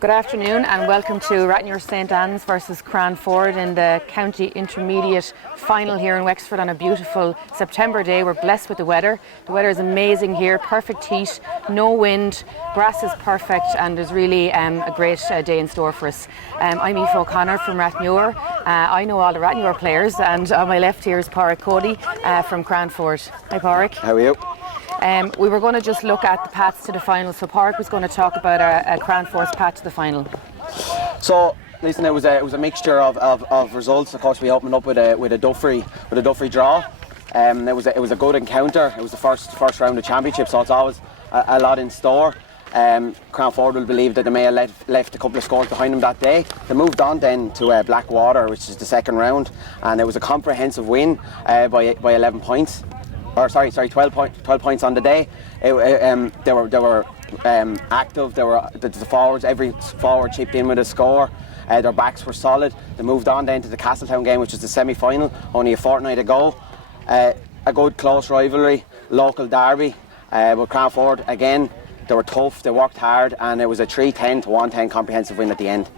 Good afternoon and welcome to Rathnure St Anne's versus Crannford in the County Intermediate final here in Wexford on a beautiful September day. We're blessed with the weather. The weather is amazing here, perfect heat, no wind, grass is perfect, and there's really a great day in store for us. I'm Aoife O'Connor from Rathnure. I know all the Rathnure players, and on my left here is Pádraig Cody from Cranford. Hi Pádraig. How are you? We were going to just look at the paths to the final, so Pádraig was going to talk about Cranford's path to the final. So, listen, it was a mixture of results. Of course, we opened up with a Duffrey draw. It was a good encounter. It was the first round of championship, so it's always a lot in store. Cranford will believe that they may have left a couple of scores behind them that day. They moved on then to Blackwater, which is the second round, and it was a comprehensive win by 11 points. 12 points on the day. They were active. The forwards, every forward chipped in with a score. Their backs were solid. They moved on then to the Castletown game, which is the semi-final, only a fortnight ago. A good close rivalry, local derby. But Cranford, again, they were tough, they worked hard, and it was a 3-10 to 1-10 comprehensive win at the end.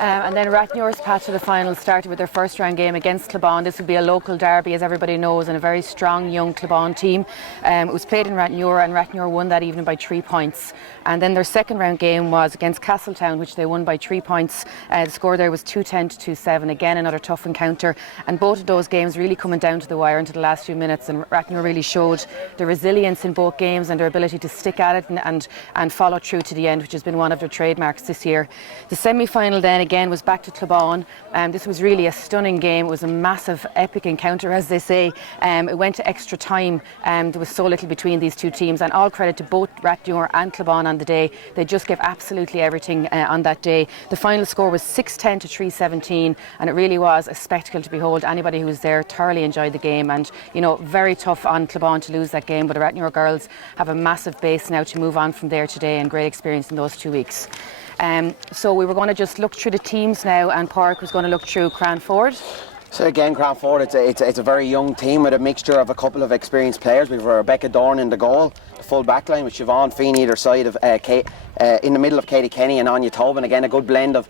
And then Rathnure's path to the final started with their first round game against Clabon. This would be a local derby, as everybody knows, and a very strong young Clabon team. It was played in Rathnure, and Rathnure won that evening by 3 points. And then their second round game was against Castletown, which they won by 3 points. The score there was 2-10 to 2-7. Again, another tough encounter. And both of those games really coming down to the wire into the last few minutes. And Rathnure really showed the resilience in both games and their ability to stick at it and follow through to the end, which has been one of their trademarks this year. The semi-final then again was back to Clabon. This was really a stunning game. It was a massive, epic encounter, as they say. It went to extra time. There was so little between these two teams, and all credit to both Rathnure and Clabon on the day. They just gave absolutely everything on that day. The final score was 6-10 to 3-17, and it really was a spectacle to behold. Anybody who was there thoroughly enjoyed the game, and very tough on Clabon to lose that game, but the Rathnure girls have a massive base now to move on from there today, and great experience in those 2 weeks. So we were going to just look through the teams now, and Pádraig was going to look through Cranford. So again, Cranford, it's a very young team with a mixture of a couple of experienced players. We've Rebecca Dorn in the goal, the full back line with Siobhan Feeney either side of in the middle of Katie Kenny and Anya Tobin. Again, a good blend of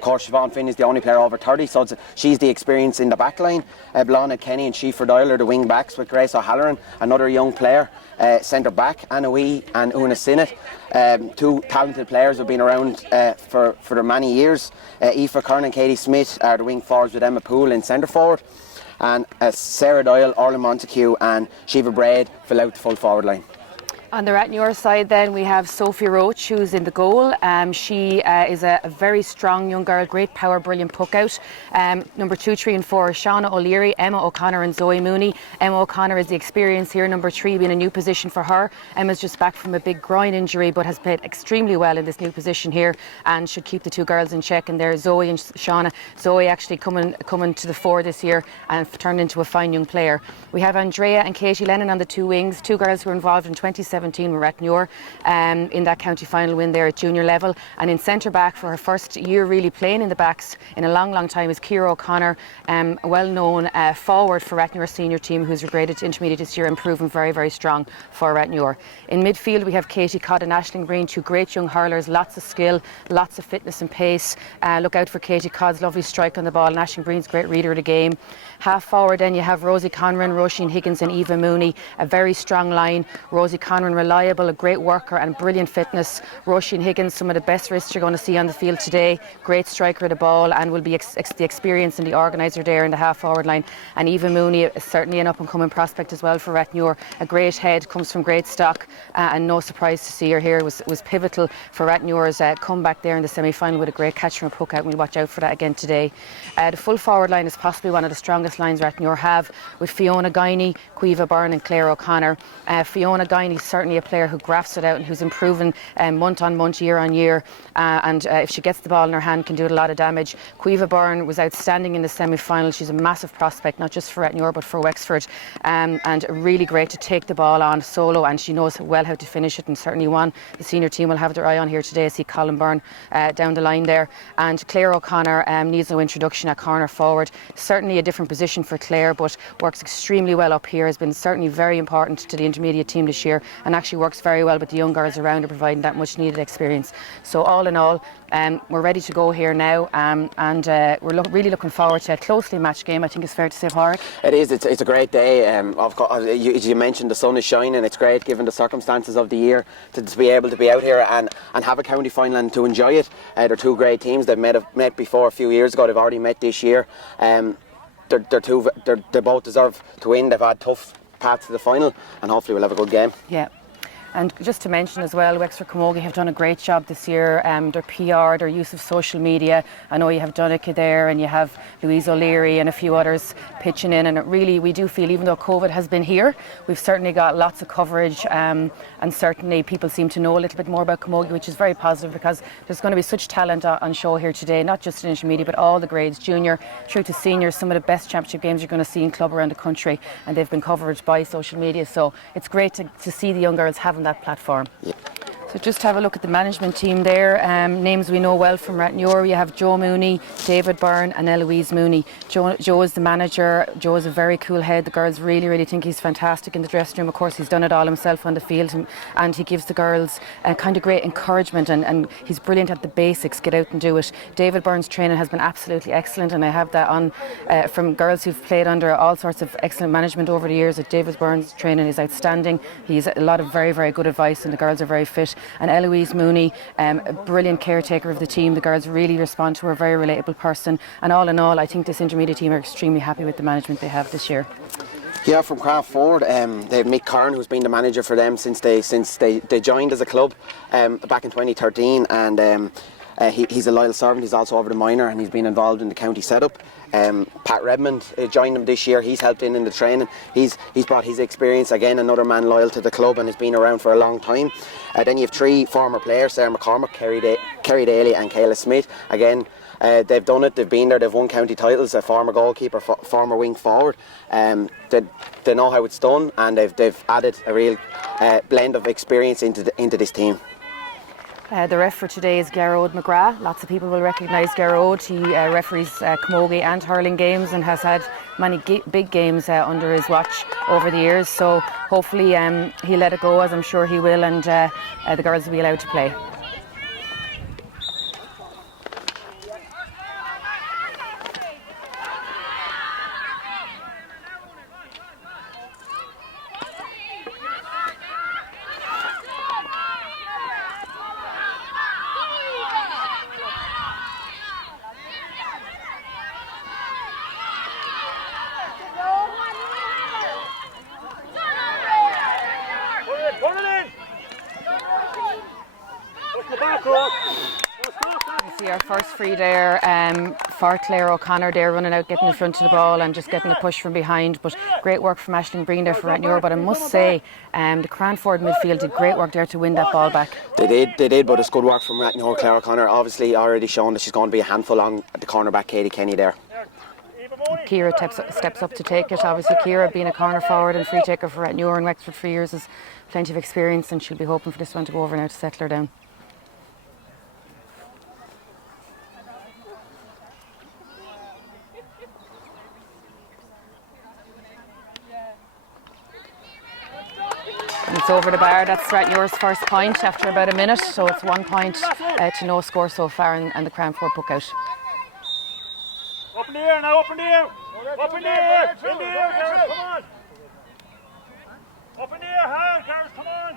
course, Siobhan Feeney is the only player over 30, so she's the experience in the back line. Blonde Kenny and Sheaford Doyle are the wing backs, with Grace O'Halloran, another young player, centre back, Anna Wee and Una Sinnott. Two talented players who've been around for many years. Aoife Kern and Katie Smith are the wing forwards, with Emma Poole in centre forward, and Sarah Doyle, Orla Montague and Shiva Braid fill out the full forward line. On the Rathnure side then we have Sophie Roach, who's in the goal. She is a very strong young girl, great power, brilliant puck out. Number 2, 3 and 4 are Shauna O'Leary, Emma O'Connor and Zoe Mooney. Emma O'Connor is the experience here, number 3 being a new position for her. Emma's just back from a big groin injury but has played extremely well in this new position here and should keep the two girls in check. And there's Zoe and Shauna. Zoe actually coming to the fore this year and turned into a fine young player. We have Andrea and Katie Lennon on the two wings, two girls who were involved in 2017 with Rathnure in that county final win there at junior level. And in centre back for her first year really playing in the backs in a long time is Ciara O'Connor, a well known forward for Rathnure senior team who's regraded to intermediate this year and proven very strong for Rathnure. In midfield we have Katie Codd and Aisling Green, two great young hurlers, lots of skill, lots of fitness and pace. Look out for Katie Codd's lovely strike on the ball, and Aisling Green's great reader of the game. Half forward then you have Rosie Conran, Roisin Higgins and Eva Mooney, a very strong line. Rosie Conran reliable, a great worker and brilliant fitness. Roisin Higgins, some of the best wrists you're going to see on the field today, great striker of the ball and will be the experience and the organiser there in the half forward line. And Eva Mooney is certainly an up and coming prospect as well for Rathnure, a great head, comes from great stock, and no surprise to see her here. Was pivotal for Rathnure's comeback there in the semi-final with a great catch from a puck out, and we'll watch out for that again today. The full forward line is possibly one of the strongest lines Rathnure have, with Fiona Guiney, Caoimhe Byrne and Claire O'Connor. Fiona Guiney is certainly a player who grafts it out and who's improving month on month, year on year, and if she gets the ball in her hand can do a lot of damage. Caoimhe Byrne was outstanding in the semi-final. She's a massive prospect, not just for Rathnure but for Wexford, and really great to take the ball on solo, and she knows well how to finish it, and certainly one the senior team will have their eye on here today. I see Colin Byrne down the line there, and Claire O'Connor needs no introduction at corner forward. Certainly a different position for Claire, but works extremely well up here, has been certainly very important to the intermediate team this year and actually works very well with the young girls around her, providing that much needed experience. So all in all, we're ready to go here now, and we're really looking forward to a closely matched game, I think it's fair to say, Warwick. It is. It's a great day. Of course, as you mentioned, the sun is shining. It's great given the circumstances of the year to be able to be out here and have a county final and to enjoy it. They're two great teams. They've met before a few years ago. They've already met this year. They both deserve to win. They've had tough paths to the final, and hopefully we'll have a good game. Yeah. And just to mention as well, Wexford Camogie have done a great job this year. Their PR, their use of social media. I know you have Donica there, and you have Louise O'Leary and a few others pitching in. And it really, we do feel, even though COVID has been here, we've certainly got lots of coverage. And certainly people seem to know a little bit more about Camogie, which is very positive, because there's going to be such talent on show here today, not just in intermediate, but all the grades, junior through to senior. Some of the best championship games you're going to see in club around the country, and they've been covered by social media. So it's great to see the young girls having that platform. Yeah. So just have a look at the management team there. Names we know well from Rathnure. You have Joe Mooney, David Byrne and Eloise Mooney. Joe is the manager. Joe is a very cool head. The girls really think he's fantastic in the dressing room. Of course, he's done it all himself on the field, and he gives the girls kind of great encouragement, and he's brilliant at the basics. Get out and do it. David Byrne's training has been absolutely excellent, and I have that on from girls who've played under all sorts of excellent management over the years. That David Byrne's training is outstanding. He's a lot of very good advice, and the girls are very fit. And Eloise Mooney, a brilliant caretaker of the team. The girls really respond to her, a very relatable person. And all in all, I think this intermediate team are extremely happy with the management they have this year. Yeah, from Crannford, they have Mick Kern, who's been the manager for them since they joined as a club back in 2013, and he's a loyal servant. He's also over the minor, and he's been involved in the county setup. Pat Redmond joined him this year. He's helped in the training. He's brought his experience, again another man loyal to the club and has been around for a long time. Then you have three former players: Sarah McCormick, Kerry Daly and Kayla Smith. Again, they've done it, they've been there, they've won county titles. A former goalkeeper, former wing forward. They know how it's done, and they've added a real blend of experience into this team. The ref for today is Gerard McGrath. Lots of people will recognise Gerard. He referees camogie and hurling games, and has had many big games under his watch over the years. So hopefully he'll let it go, as I'm sure he will, and the girls will be allowed to play. See our first free there for Claire O'Connor there, running out, getting in front of the ball and just getting a push from behind. But great work from Aisling Breen there for Rathnure. But I must say, the Crannford midfield did great work there to win that ball back. They did, but it's good work from Rathnure. Claire O'Connor obviously already shown that she's going to be a handful on the cornerback, Katie Kenny there. Kira steps up to take it. Obviously Kira, being a corner forward and free taker for Rathnure and Wexford for years, has plenty of experience, and she'll be hoping for this one to go over now to settle her down. And it's over the bar. That's Ratnure's first point after about a minute, so it's 1 point to no score so far, and the Crannford puck out. Up in the air now, up in the air! Up in the air! In the air, Gareth, come on! Up in the air, hard, Gareth, come on!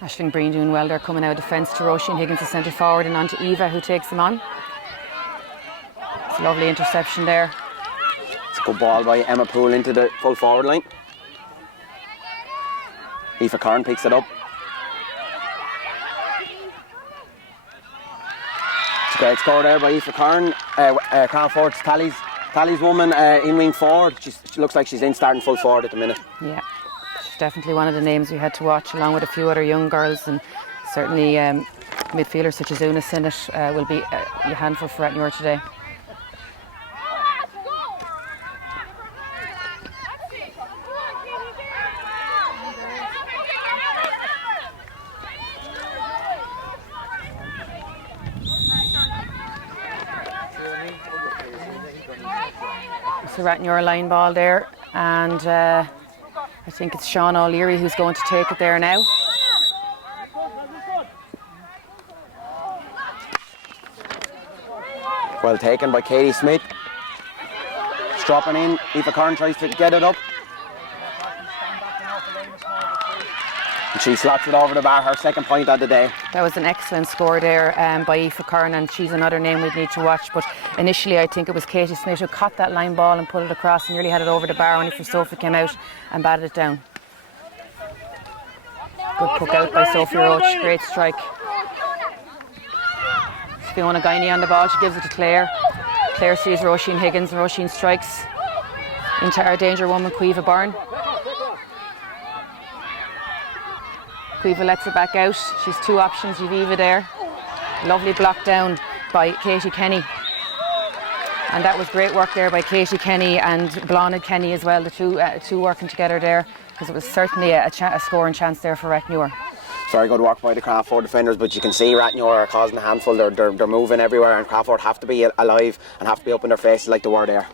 Aisling Breen doing well there, coming out of defence to Roisin Higgins, the centre forward, and on to Eva, who takes them on. It's a lovely interception there. It's a good ball by Emma Poole into the full forward line. Aoife Kern picks it up. It's a great score there by Aoife Kern. Crawford's Tally's woman in wing forward. She looks like she's in starting full forward at the minute. Yeah, she's definitely one of the names we had to watch, along with a few other young girls, and certainly midfielders such as Una Sinnott will be a handful for Rathnure today. So Rathnure line ball there, and I think it's Sean O'Leary who's going to take it there now. Well taken by Katie Smith. Dropping in, Aoife Kern tries to get it up. And she slots it over the bar, her second point of the day. That was an excellent score there by Aoife Kern, and she's another name we'd need to watch. But initially I think it was Katie Smith who caught that line ball and put it across and nearly had it over the bar, only for Sophie came out and batted it down. Good puck out by Sophie Roach, great strike. Fiona Guiney on the ball, she gives it to Claire. Claire sees Roisin Higgins, and Roisin strikes into our danger woman, Caoimhe Byrne. Caoimhe lets it back out. She's two options, Yviva there. Lovely block down by Katie Kenny. And that was great work there by Katie Kenny and Blonid Kenny as well, the two working together there, because it was certainly a scoring chance there for Rathnure. Very good work by the Crannford defenders, but you can see Rathnure are causing a handful. They're moving everywhere, and Crannford have to be alive and have to be up in their faces like they were there.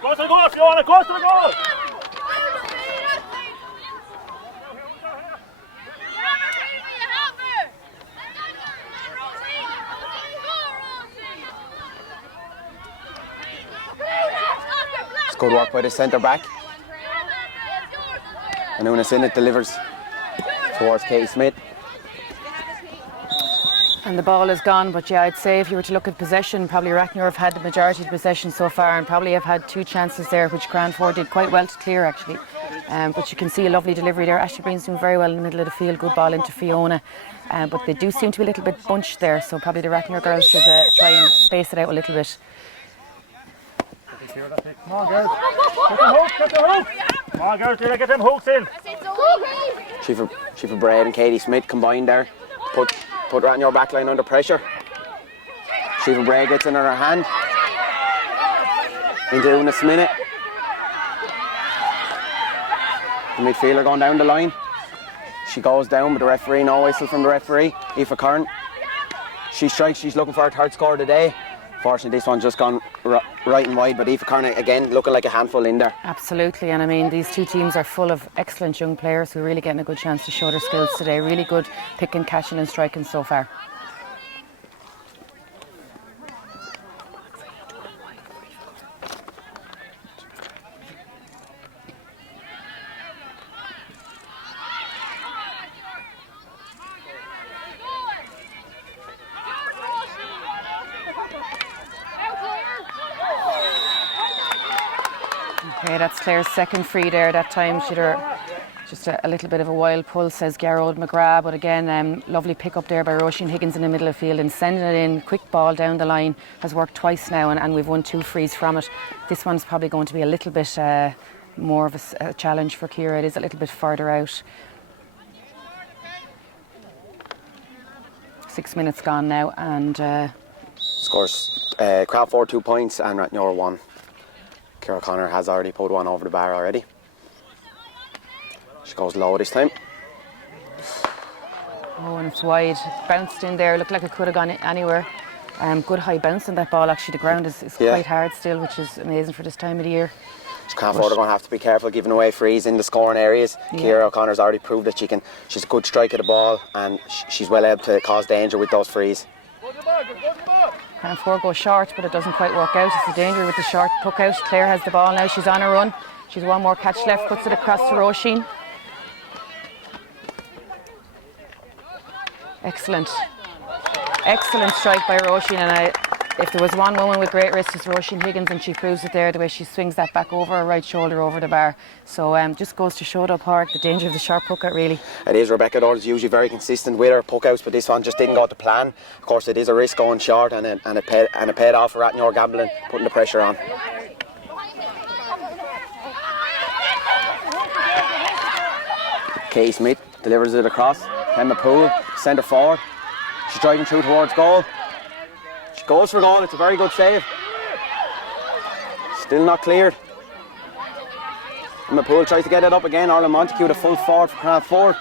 Go to the goal, Fiona, go to the goal! It's good work by the centre back. And Monaseed delivers towards Katie Smith. And the ball is gone, but yeah, I'd say if you were to look at possession, probably Rathnure have had the majority of the possession so far, and probably have had two chances there, which Crannford did quite well to clear actually. But you can see a lovely delivery there. Ashley Breen's doing very well in the middle of the field, good ball into Fiona. But they do seem to be a little bit bunched there, so probably the Rathnure girls should try and space it out a little bit. Come on, girls. Get them hooks, get them hooks. Come on, girls, get them hooks in. Shifa Braid and Katie Smith combined there. Put Rathnure backline under pressure. Shifa Braid gets in on her hand. Into Eunice Minute. The midfielder going down the line. She goes down, but the referee, no whistle from the referee. Aoife Kern. She strikes, she's looking for her third score of the day. Fortunately, this one's just gone right and wide, but Aoife Kern again looking like a handful in there. Absolutely, and I mean these two teams are full of excellent young players who are really getting a good chance to show their skills today. Really good picking, catching and striking so far. Okay, that's Claire's second free there. That time she'd just a little bit of a wild pull, says Gerald McGrath, but again, lovely pick up there by Roisin Higgins in the middle of the field and sending it in, quick ball down the line, has worked twice now and we've won two frees from it. This one's probably going to be a little bit more of a challenge for Ciara. It is a little bit further out. 6 minutes gone now, and Scores Crannford 2 points and Rathnure 1. Ciara Connor has already put one over the bar already. She goes low this time. Oh, and it's wide. Bounced in there, looked like it could have gone anywhere. Good high bounce on that ball actually. The ground is quite hard still, which is amazing for this time of the year. Crannford are going to have to be careful giving away frees in the scoring areas. Yeah. Ciara O'Connor's already proved that she's a good striker of the ball and she's well able to cause danger with those frees. Crannford goes short, but it doesn't quite work out. It's the danger with the short puck out. Claire has the ball now, she's on a run. She's one more catch left, puts it across to Roisin. Excellent strike by Roisin, and if there was one woman with great wrist, it's Roisin Higgins, and she proves it there the way she swings that back over her right shoulder over the bar. So just goes to show up hard the danger of the sharp puck out really. It is. Rebecca Doyle's usually very consistent with her puck outs, but this one just didn't go to plan. Of course, it is a risk going short, and it paid off for Rathnure gambling, putting the pressure on. Katie Smith delivers it across. Emma Poole, centre forward. She's driving through towards goal. She goes for goal. It's a very good save. Still not cleared. Emma Poole tries to get it up again. Orla Montague, the full forward for Crannford.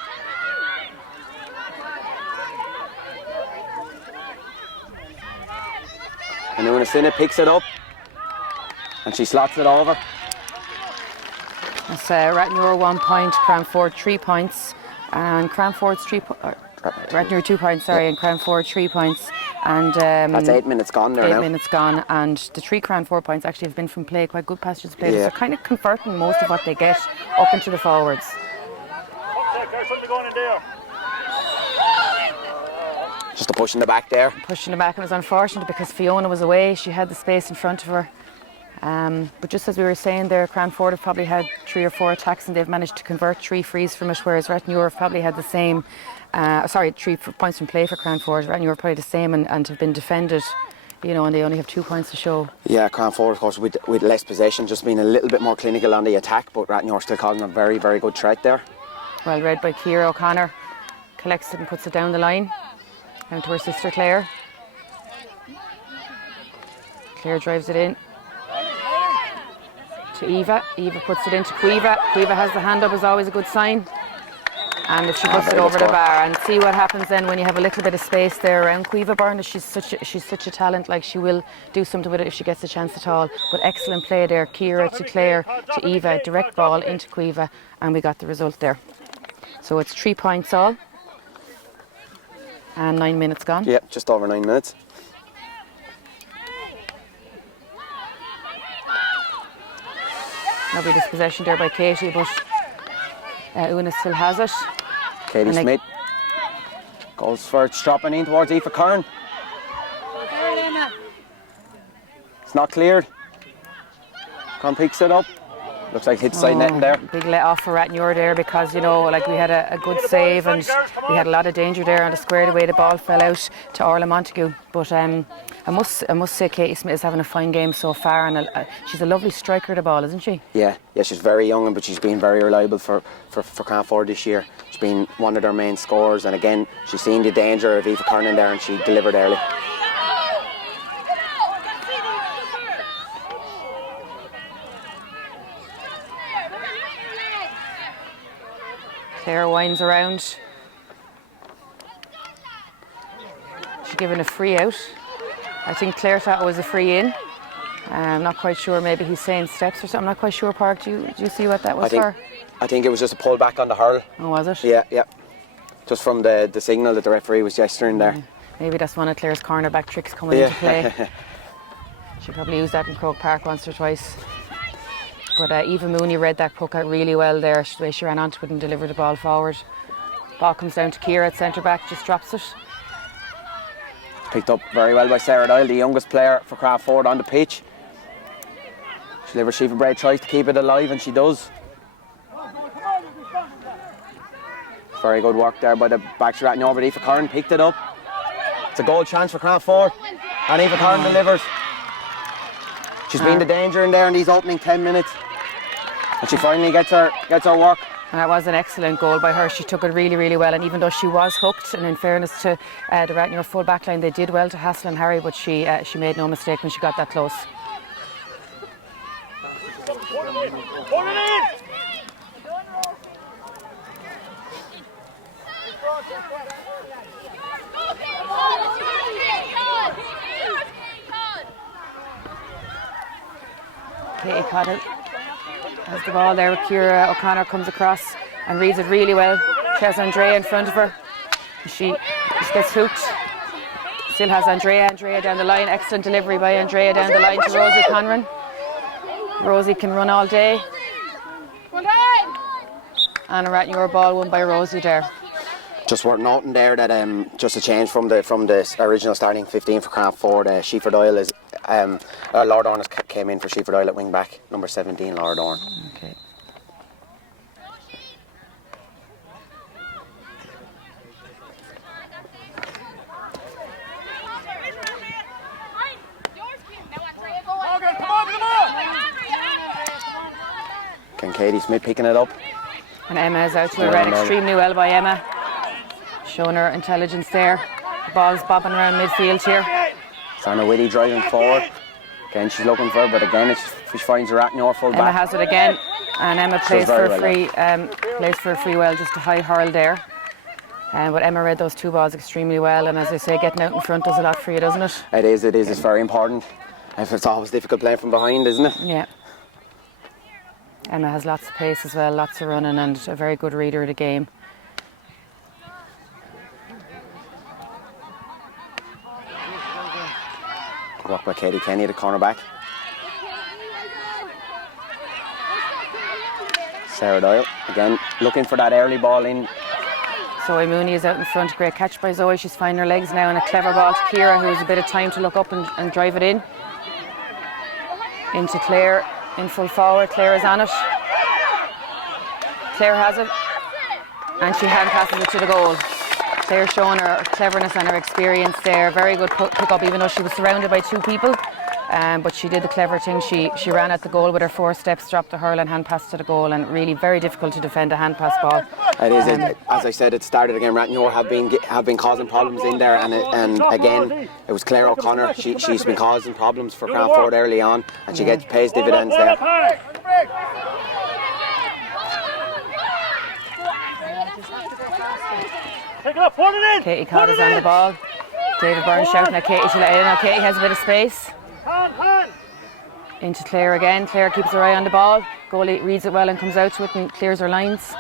And Monaseed picks it up. And she slots it over. It's Rathnure 1 point, Cranford 3 points, and Cranford's Rathnure 2 points, sorry, and Cranford 3 points. And that's 8 minutes gone there now. 8 minutes gone, and the 3 Cranford points actually have been from play, quite good passages played. Yeah. So kind of converting most of what they get up into the forwards. Just a push in the back there. Pushing the back, and it was unfortunate because Fiona was away. She had the space in front of her. But just as we were saying there, Cranford have probably had 3 or 4 attacks and they've managed to convert 3 frees from it, whereas Rathnure have probably had the same, 3 points from play for Cranford. Rathnure are probably the same and have been defended, you know, and they only have 2 points to show. Yeah, Cranford, of course, with less possession, just being a little bit more clinical on the attack, but Rathnure still causing a very, very good threat there. Well read by Ciara O'Connor. Collects it and puts it down the line. Down to her sister Claire. Claire drives it in to Eva. Eva puts it into Quiva. Quiva has the hand up, is always a good sign. And if she puts it over the bar, and see what happens then when you have a little bit of space there around Quiva Byrne. She's such a talent, like she will do something with it if she gets a chance at all. But excellent play there, Ciara to Claire to Eva, direct ball into Quiva, and we got the result there. So it's 3 points all. And 9 minutes gone. Yep, just over 9 minutes. Lovely dispossession there by Katie, but Una still has it. Katie And Smith goes for it, dropping in towards Aoife Kern. It's not cleared. Kern picks it up. Looks like hits side netting there. Big let off for Rathnure there because, you know, like we had a good save and we had a lot of danger there, and the squared away the ball fell out to Orla Montague. But I must say Katie Smith is having a fine game so far, and she's a lovely striker of the ball, isn't she? Yeah, she's very young, but she's been very reliable for Cranford this year. She's been one of their main scorers, and again, she's seen the danger of Aoife Kern in there and she delivered early. Claire winds around. She's given a free out. I think Claire thought it was a free in. I'm not quite sure, maybe he's saying steps or something. I'm not quite sure, Park. Do you see what that was for? I think it was just a pull back on the hurl. Oh, was it? Yeah. Just from the signal that the referee was gesturing there. Maybe that's one of Claire's cornerback tricks coming into play. She probably used that in Croke Park once or twice. But Eva Mooney read that puck out really well there. The way she ran onto it and delivered the ball forward. Ball comes down to Ciara at centre back, just drops it. Picked up very well by Sarah Doyle, the youngest player for Cranford on the pitch. She delivers. Shiva Bray tries to keep it alive, and she does. Very good work there by the back to Rathnure, but Aoife Kern picked it up. It's a goal chance for Cranford, and Aoife Kern delivers. She's been the danger in there in these opening 10 minutes, and she finally gets her work. And that was an excellent goal by her. She took it really, really well. And even though she was hooked, and in fairness to the Rathnure full back line, they did well to hassle and harry, but she made no mistake when she got that close. Katie Cottle has the ball there with Ciara O'Connor, comes across and reads it really well. She has Andrea in front of her. She just gets hooked. Still has Andrea down the line. Excellent delivery by Andrea down the line to Rosie Conran. Rosie can run all day. And a Rathnure ball won by Rosie there. Just worth noting there that just a change from the original starting 15 for Cranford. Shifa Doyle is Laura Dorn came in for Shifa Doyle at wing back, number 17, Laura Dorn. Okay. Can Katie Smith picking it up? And Emma is out to her right, extremely well by Emma. Showing her intelligence there. The ball's bobbing around midfield here. Sana Whitty driving forward. Again, she's looking for it, but again, she finds her Rathnure full back. Emma has it again. And Emma plays for a free well, just a high hurl there. But Emma read those two balls extremely well, and as I say, getting out in front does a lot for you, doesn't it? It is. It's very important. It's always difficult playing from behind, isn't it? Yeah. Emma has lots of pace as well, lots of running, and a very good reader of the game. Good work by Katie Kenny, the cornerback. Sarah Doyle, again, looking for that early ball in. Zoe Mooney is out in front. Great catch by Zoe. She's finding her legs now, and a clever ball to Ciara, who has a bit of time to look up and drive it in. Into Claire, in full forward. Claire is on it. Claire has it, and she hand passes it to the goal. Claire showing her cleverness and her experience there. Very good pick up, even though she was surrounded by two people. But she did the clever thing. She ran at the goal with her 4 steps, dropped the hurl and hand pass to the goal, and really very difficult to defend a hand pass ball. It is. As I said, it started again. Rathnure have been causing problems in there, and again it was Claire O'Connor. She's been causing problems for Crannford early on, and she pays dividends there. Katie Codd is on the ball. David Byrne shouting at Katie to let it in. Now Katie has a bit of space. Into Claire again. Claire keeps her eye on the ball. Goalie reads it well and comes out to it and clears her lines.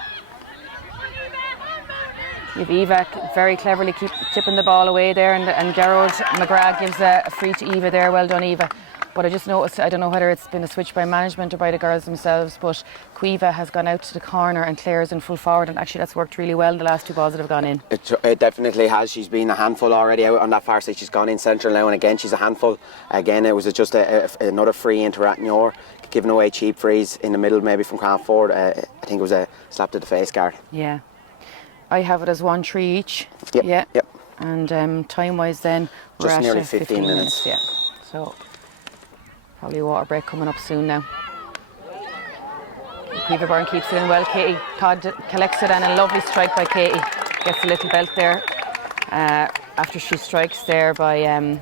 You've Eva very cleverly keep tipping the ball away there, and Gerard McGrath gives a free to Eva there. Well done, Eva. But I just noticed, I don't know whether it's been a switch by management or by the girls themselves, but Quiva has gone out to the corner and Claire's in full forward, and actually that's worked really well the last 2 balls that have gone in. It definitely has. She's been a handful already out on that far side. She's gone in central now, and again she's a handful. Again, it was just another free into Rathnure, giving away cheap frees in the middle maybe from Cranford. I think it was a slap to the face guard. Yeah. I have it as 1-3 each. Yep. Yeah. Yep. And time-wise then, we're just at nearly 15 minutes. Yeah. So probably a water break coming up soon now. Quiva Byrne keeps it in well. Katie Todd collects it, and a lovely strike by Katie. Gets a little belt there after she strikes there by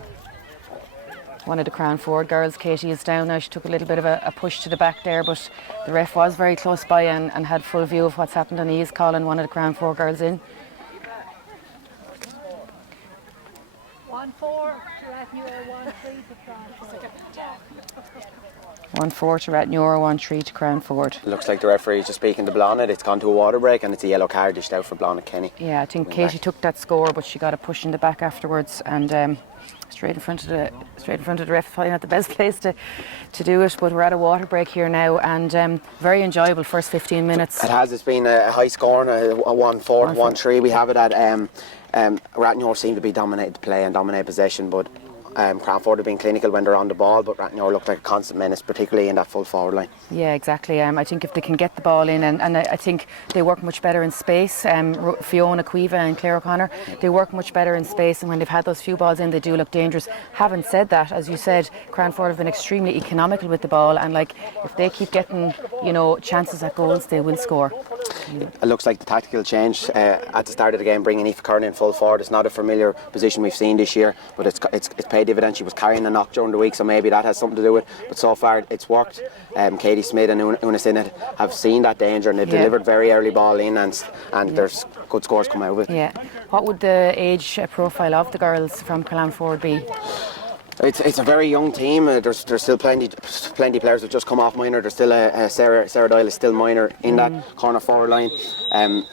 one of the Cranford girls. Katie is down now. She took a little bit of a push to the back there, but the ref was very close by and had full view of what's happened, and he is calling one of the Cranford girls in. 1-4 to Rathnure, 1-3 to Cranford. 1-4 to Rathnure, 1-3 to Cranford. Looks like the referee is just speaking to Blonnet. It's gone to a water break, and it's a yellow card dished out for Blonnet Kenny. Yeah, I think Katie took that score, but she got a push in the back afterwards, and straight in front of the ref. Probably not the best place to do it, but we're at a water break here now, and very enjoyable first 15 minutes. It has. It's been a high scoring, a 1-4, 1-3. We have it at Rathnure seem to be dominated the play and dominate possession, but Cranford have been clinical when they're on the ball, but Rathnure looked like a constant menace, particularly in that full forward line. Yeah, exactly. I think if they can get the ball in, and I think they work much better in space. Fiona Quiva and Claire O'Connor, they work much better in space, and when they've had those few balls in, they do look dangerous. Having said that, as you said, Cranford have been extremely economical with the ball, and like if they keep getting, chances at goals, they will score. It looks like the tactical change at the start of the game, bringing Aoife Curran in full forward. It's not a familiar position we've seen this year, but it's paid dividend. She was carrying a knock during the week, so maybe that has something to do with it. But so far, it's worked. Katie Smith and Una Sinnott have seen that danger, and they've delivered very early ball in, and there's good scores come out of it. Yeah. What would the age profile of the girls from Cranford be? It's a very young team. There's still plenty players who've just come off minor. There's still Sarah Doyle is still minor in that corner forward line.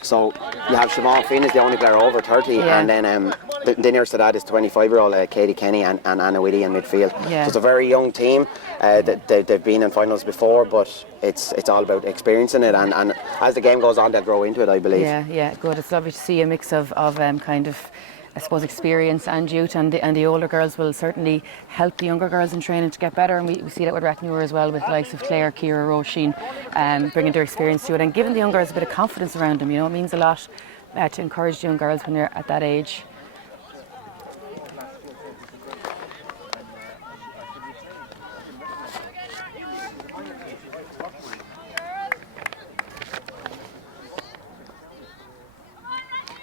So you have Siobhan Finn is the only player over 30, and then the nearest to that is 25-year-old Katie Kenny and Anna Whitty in midfield. Yeah. So it's a very young team. They've been in finals before, but it's all about experiencing it, and as the game goes on, they'll grow into it, I believe. Yeah, good. It's lovely to see a mix of kind of, I suppose, experience and youth, and the older girls will certainly help the younger girls in training to get better, and we see that with Rathnure as well, with the likes of Claire, Ciara, Roisin, bringing their experience to it and giving the young girls a bit of confidence around them. It means a lot to encourage the young girls when they're at that age.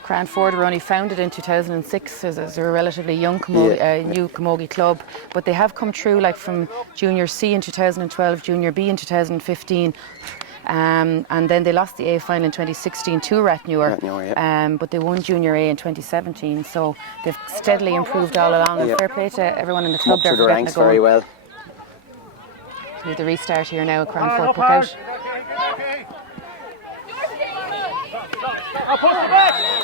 Cranford were only founded in 2006 as a relatively young new Camogie club, but they have come through like from Junior C in 2012, Junior B in 2015, And then they lost the A final in 2016 to Rathnure, but they won Junior A in 2017. So they've steadily improved all along. And fair play to everyone in the club there for getting a goal. Very well. So we have the restart here now. Crannford puck out.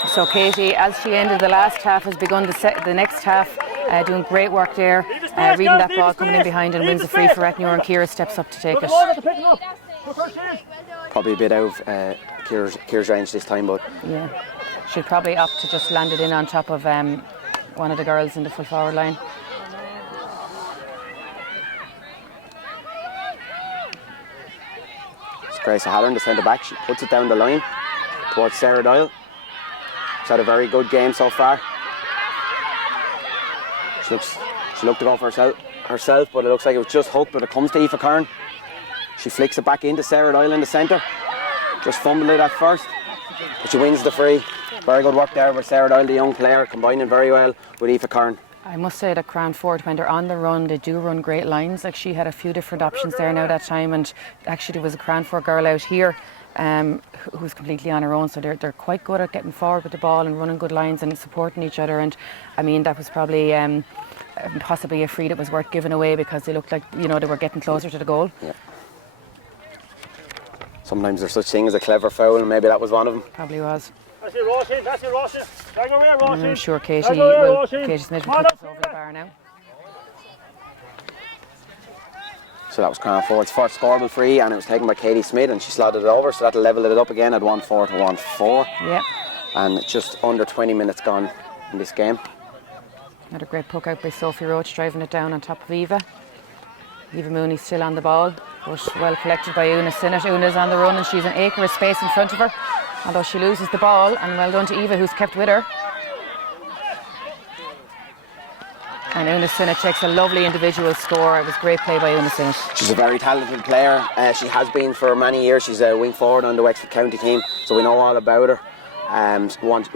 So Katie, as she ended the last half, has begun the next half, doing great work there, reading that ball coming in behind and wins the free for Rathnure, and Ciara steps up to take it. Probably a bit out of Ciara's range this time, but yeah, she'd probably opt to just land it in on top of one of the girls in the full forward line. It's Grace O'Halloran, the centre back. She puts it down the line towards Sarah Doyle. She's had a very good game so far. She looked to go for herself, but it looks like it was just hooked, but it comes to Aoife Kern. She flicks it back into Sarah Doyle in the centre. Just fumbled it at first, but she wins the free. Very good work there with Sarah Doyle, the young player, combining very well with Aoife Kern. I must say that Crannford, when they're on the run, they do run great lines. Like, she had a few different options there now that time, and actually there was a Crannford girl out here who's completely on her own, so they're quite good at getting forward with the ball and running good lines and supporting each other. And I mean, that was probably possibly a free that was worth giving away, because they looked like, you know, they were getting closer to the goal. Yeah. Sometimes there's such thing as a clever foul, and maybe that was one of them. Probably was. That's it, Roisin. That's it, Roisin. Take away, Roisin. I'm sure Katie Smith will put this over the bar now. So that was Cranford's first scoreable free, and it was taken by Katie Smith, and she slotted it over, so that'll level it up again at 1-4 to 1-4. Yeah. And just under 20 minutes gone in this game. Another great puck out by Sophie Roach, driving it down on top of Eva. Eva Mooney still on the ball, but well collected by Una Sinnott. Una's on the run, and she's an acre of space in front of her, although she loses the ball, and well done to Eva, who's kept with her. And Una Sinnott takes a lovely individual score. It was great play by Una Sinnott. She's a very talented player. She has been for many years. She's a wing forward on the Wexford County team, so we know all about her.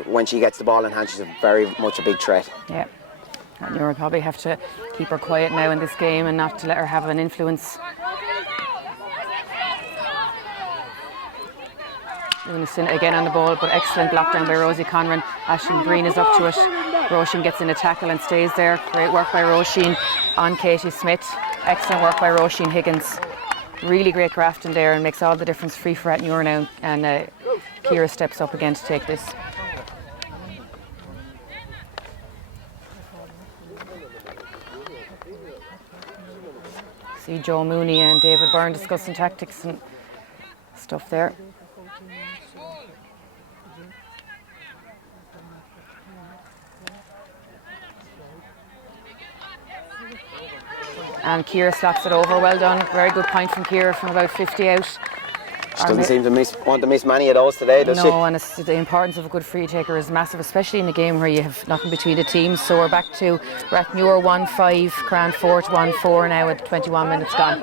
When she gets the ball in hand, she's very much a big threat. Yeah. And you'll probably have to keep her quiet now in this game and not to let her have an influence. Una Sinnott again on the ball, but excellent block down by Rosie Conran. Aisling Breen is up to it. Roisin gets in a tackle and stays there. Great work by Roisin on Katie Smith. Excellent work by Roisin Higgins. Really great grafting there, and makes all the difference. Free for Rathnure now, and Ciara steps up again to take this. See Joe Mooney and David Byrne discussing tactics and stuff there. And Ciara slots it over. Well done. Very good point from Ciara from about 50 out. She doesn't seem to want to miss many of those today, does she? No, and the importance of a good free taker is massive, especially in a game where you have nothing between the teams. So we're back to Rathnure 1-5, Cranford 1-4 now at 21 minutes gone.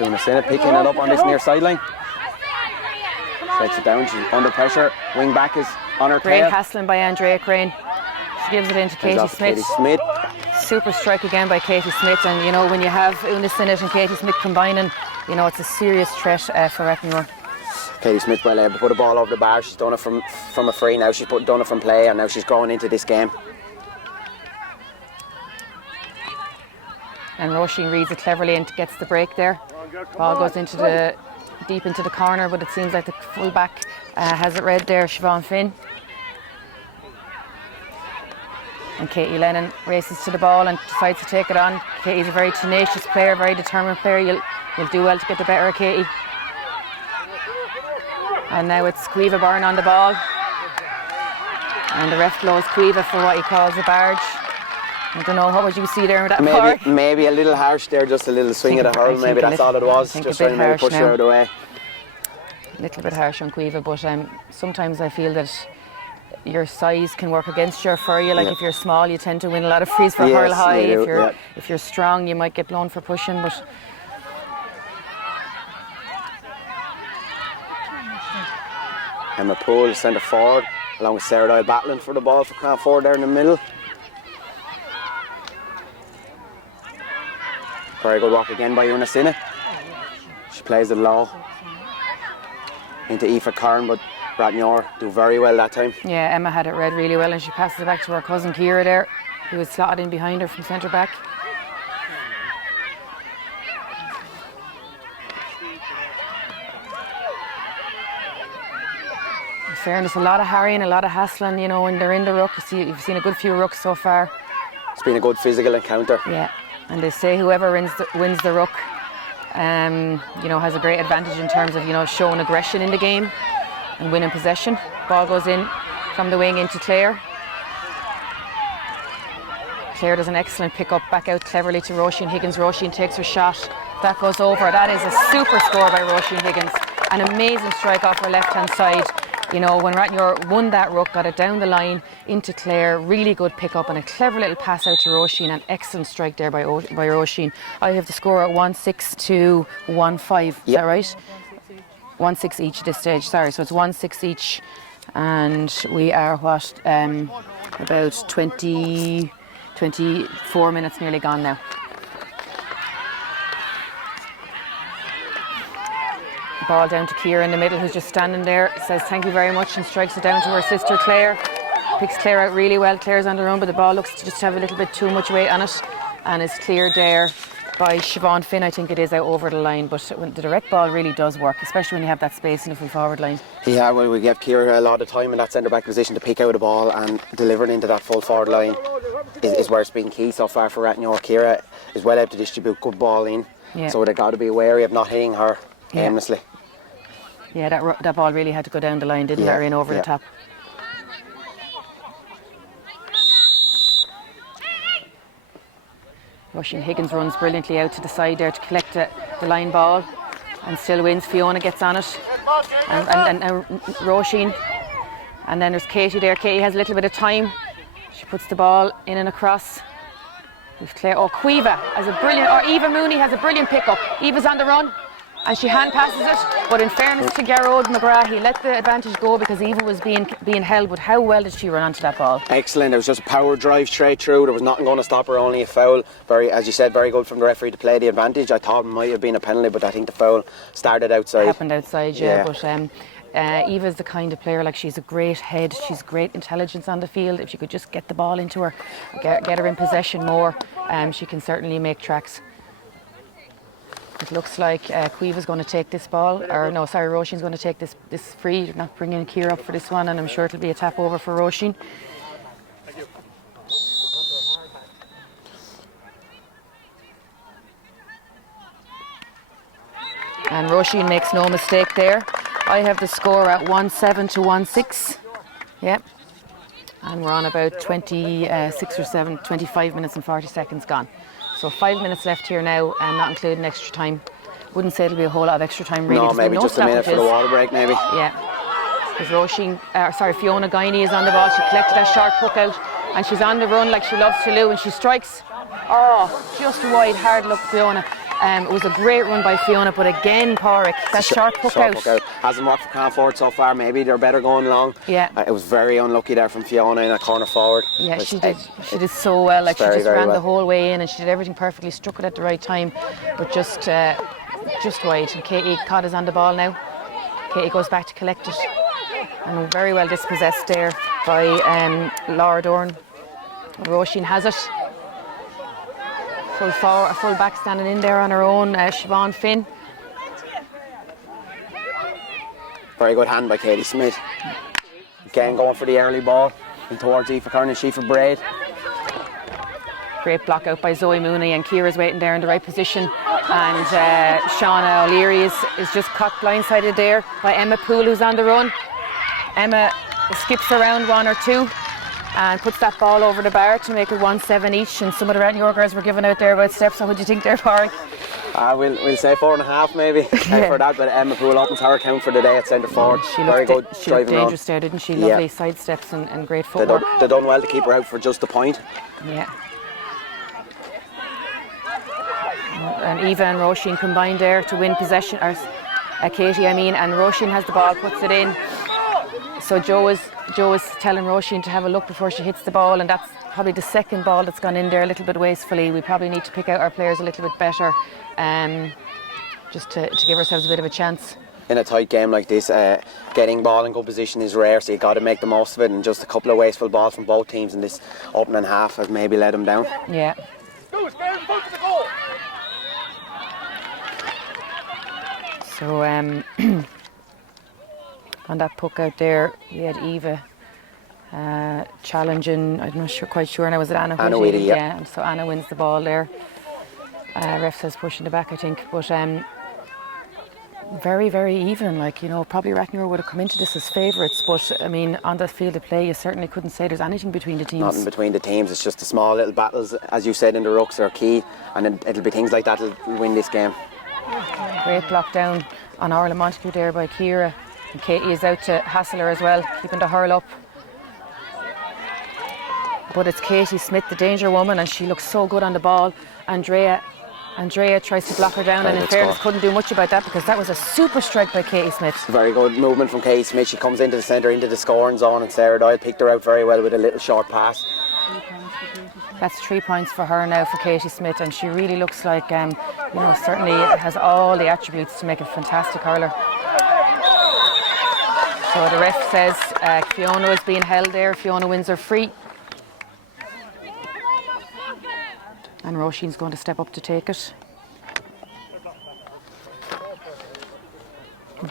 Una Sinnott picking it up on this near sideline. Sets it down. She's under pressure. Wing back is on her tail. Great hassling by Andrea Crane. She gives it into Katie Smith. Super strike again by Katie Smith, and you know, when you have Una Sinnott and Katie Smith combining, you know, it's a serious threat for Rathnure. Katie Smith well able to put a ball over the bar. She's done it from a free now. She's done it from play, and now she's growing into this game. And Roisin reads it cleverly and gets the break there. Ball goes into deep into the corner, but it seems like the full back has it read there, Siobhan Finn. And Katie Lennon races to the ball and decides to take it on. Katie's a very tenacious player, very determined player. You'll do well to get the better of Katie. And now it's Cueva Byrne on the ball. And the ref blows Cueva for what he calls a barge. I don't know, what would you see there with that park? Maybe a little harsh there, just a little swing of the hurl. Maybe that's all it was. Just trying to push her out of the way. A little bit harsh on Cueva, but sometimes I feel that your size can work against you or for you. Like if you're small, you tend to win a lot of frees for hurl high. If you're strong, you might get blown for pushing. But Emma Poole, centre forward, along with Sarah Doyle battling for the ball for Cranford there in the middle. Very good work again by Monaseed. She plays it low into Aoife Kern, but Rathnure do very well that time. Yeah, Emma had it read really well and she passes it back to her cousin Ciara there, who was slotted in behind her from centre back. In fairness, a lot of harrying, a lot of hassling, you know, when they're in the ruck. You've seen a good few rucks so far. It's been a good physical encounter. Yeah, and they say whoever wins the ruck, you know, has a great advantage in terms of, you know, showing aggression in the game and winning possession. Ball goes in from the wing into Claire. Claire does an excellent pick up, back out cleverly to Roisin Higgins. Roisin takes her shot. That goes over. That is a super score by Roisin Higgins. An amazing strike off her left-hand side. You know, when Rathnure won that ruck, got it down the line into Claire, really good pick up and a clever little pass out to Roisin. An excellent strike there by Roisin. I have the score at 1-6 to 1-5. Is that right? 1-6 each at this stage. Sorry, so it's 1-6 each, and we are what about 24 minutes nearly gone now. Ball down to Ciara in the middle, who's just standing there, says thank you very much and strikes it down to her sister Claire. Picks Claire out really well. Claire's on the run, but the ball looks to just have a little bit too much weight on it and is cleared there by Siobhan Finn, I think it is, out over the line. But the direct ball really does work, especially when you have that space in the full forward line. Yeah, well, we give Ciara a lot of time in that centre back position to pick out a ball, and delivering into that full forward line is where it's been key so far for Rathnure. Ciara is well able to distribute good ball in, so they've got to be wary of not hitting her aimlessly. Yeah, that ball really had to go down the line, didn't it, or in over the top. Roisin Higgins runs brilliantly out to the side there to collect the line ball and still wins. Fiona gets on it and Roisin, and then there's Katie there. Katie has a little bit of time. She puts the ball in and across. With Claire, Quiva has a brilliant, or Eva Mooney has a brilliant pick-up. Eva's on the run and she hand passes it, but in fairness to Gerard McGrath, he let the advantage go because Eva was being held. But how well did she run onto that ball? Excellent. It was just a power drive straight through. There was nothing going to stop her, only a foul. Very, as you said, very good from the referee to play the advantage. I thought it might have been a penalty, but I think the foul started outside. It happened outside, yeah. But Eva's the kind of player, like, she's a great head, she's great intelligence on the field. If you could just get the ball into her, get her in possession more, she can certainly make tracks. It looks like Quiva's going to take this ball, or no, sorry, Roisin's going to take this free. They're not bringing Ciara up for this one, and I'm sure it'll be a tap over for Roisin. And Roisin makes no mistake there. I have the score at 1-7 to 1-6. Yep. And we're on about 25 minutes and 40 seconds gone. So 5 minutes left here now, and not including extra time. Wouldn't say it'll be a whole lot of extra time, really. No, maybe just a minute for the water break, maybe. Yeah. Because Fiona Guiney is on the ball. She collected that sharp hook out, and she's on the run like she loves to do, and she strikes. Oh, just wide, hard luck, Fiona. It was a great run by Fiona, but again, Pádraig, that sharp hook out. Hasn't worked for Crannford so far. Maybe they're better going long. Yeah. It was very unlucky there from Fiona in that corner forward. Yeah, she did. She did so well. Like, she just ran the whole way in, and she did everything perfectly. Struck it at the right time, but just wide. And Katie Codd is on the ball now. Katie goes back to collect it, and very well dispossessed there by Laura Dorn. Roisin has it. A full back standing in there on her own, Siobhan Finn. Very good hand by Katie Smith. Again going for the early ball and towards Aoife Kern and Sheafa Braid. Great block out by Zoe Mooney, and Ciara's waiting there in the right position, and Shauna O'Leary is just caught blindsided there by Emma Poole, who's on the run. Emma skips around one or two and puts that ball over the bar to make it 1-7 each, and some of the Rathnure girls were giving out there about steps. So what do you think there, Pádraig? We'll say 4.5 maybe for that, but Emma Poole opens her account for the day at centre forward. She looked dangerous there, didn't she? Lovely sidesteps and great footwork. They done well to keep her out for just a point. Yeah. And Eva and Roisin combined there to win possession, or Katie, and Roisin has the ball, puts it in. So Joe is telling Roisin to have a look before she hits the ball, and that's probably the second ball that's gone in there a little bit wastefully. We probably need to pick out our players a little bit better, just to give ourselves a bit of a chance. In a tight game like this, getting ball in good position is rare, so you got to make the most of it. And just a couple of wasteful balls from both teams in this opening half has maybe let them down. Yeah. So on that puck out there, we had Eva challenging. I'm not quite sure now. Was it Anna? Anna Whitty, yeah. And so Anna wins the ball there. Ref says pushing the back, I think, but. Very, very even. Like, you know, probably Rathnure would have come into this as favourites, but I mean, on the field of play, you certainly couldn't say there's anything between the teams. Nothing between the teams. It's just the small little battles, as you said, in the rucks are key, and it'll be things like that that'll win this game. Great block down on Orla Montague there by Ciara, and Katie is out to hassle her as well, keeping the hurl up. But it's Katie Smith, the danger woman, and she looks so good on the ball. Andrea tries to block her down, and in fairness couldn't do much about that because that was a super strike by Katie Smith. Very good movement from Katie Smith. She comes into the centre, into the scoring zone, and Sarah Doyle picked her out very well with a little short pass. That's 3 points for her now, for Katie Smith, and she really looks like, you know, certainly has all the attributes to make a fantastic hurler. So the ref says Fiona is being held there. Fiona wins her free. And Roisin's going to step up to take it.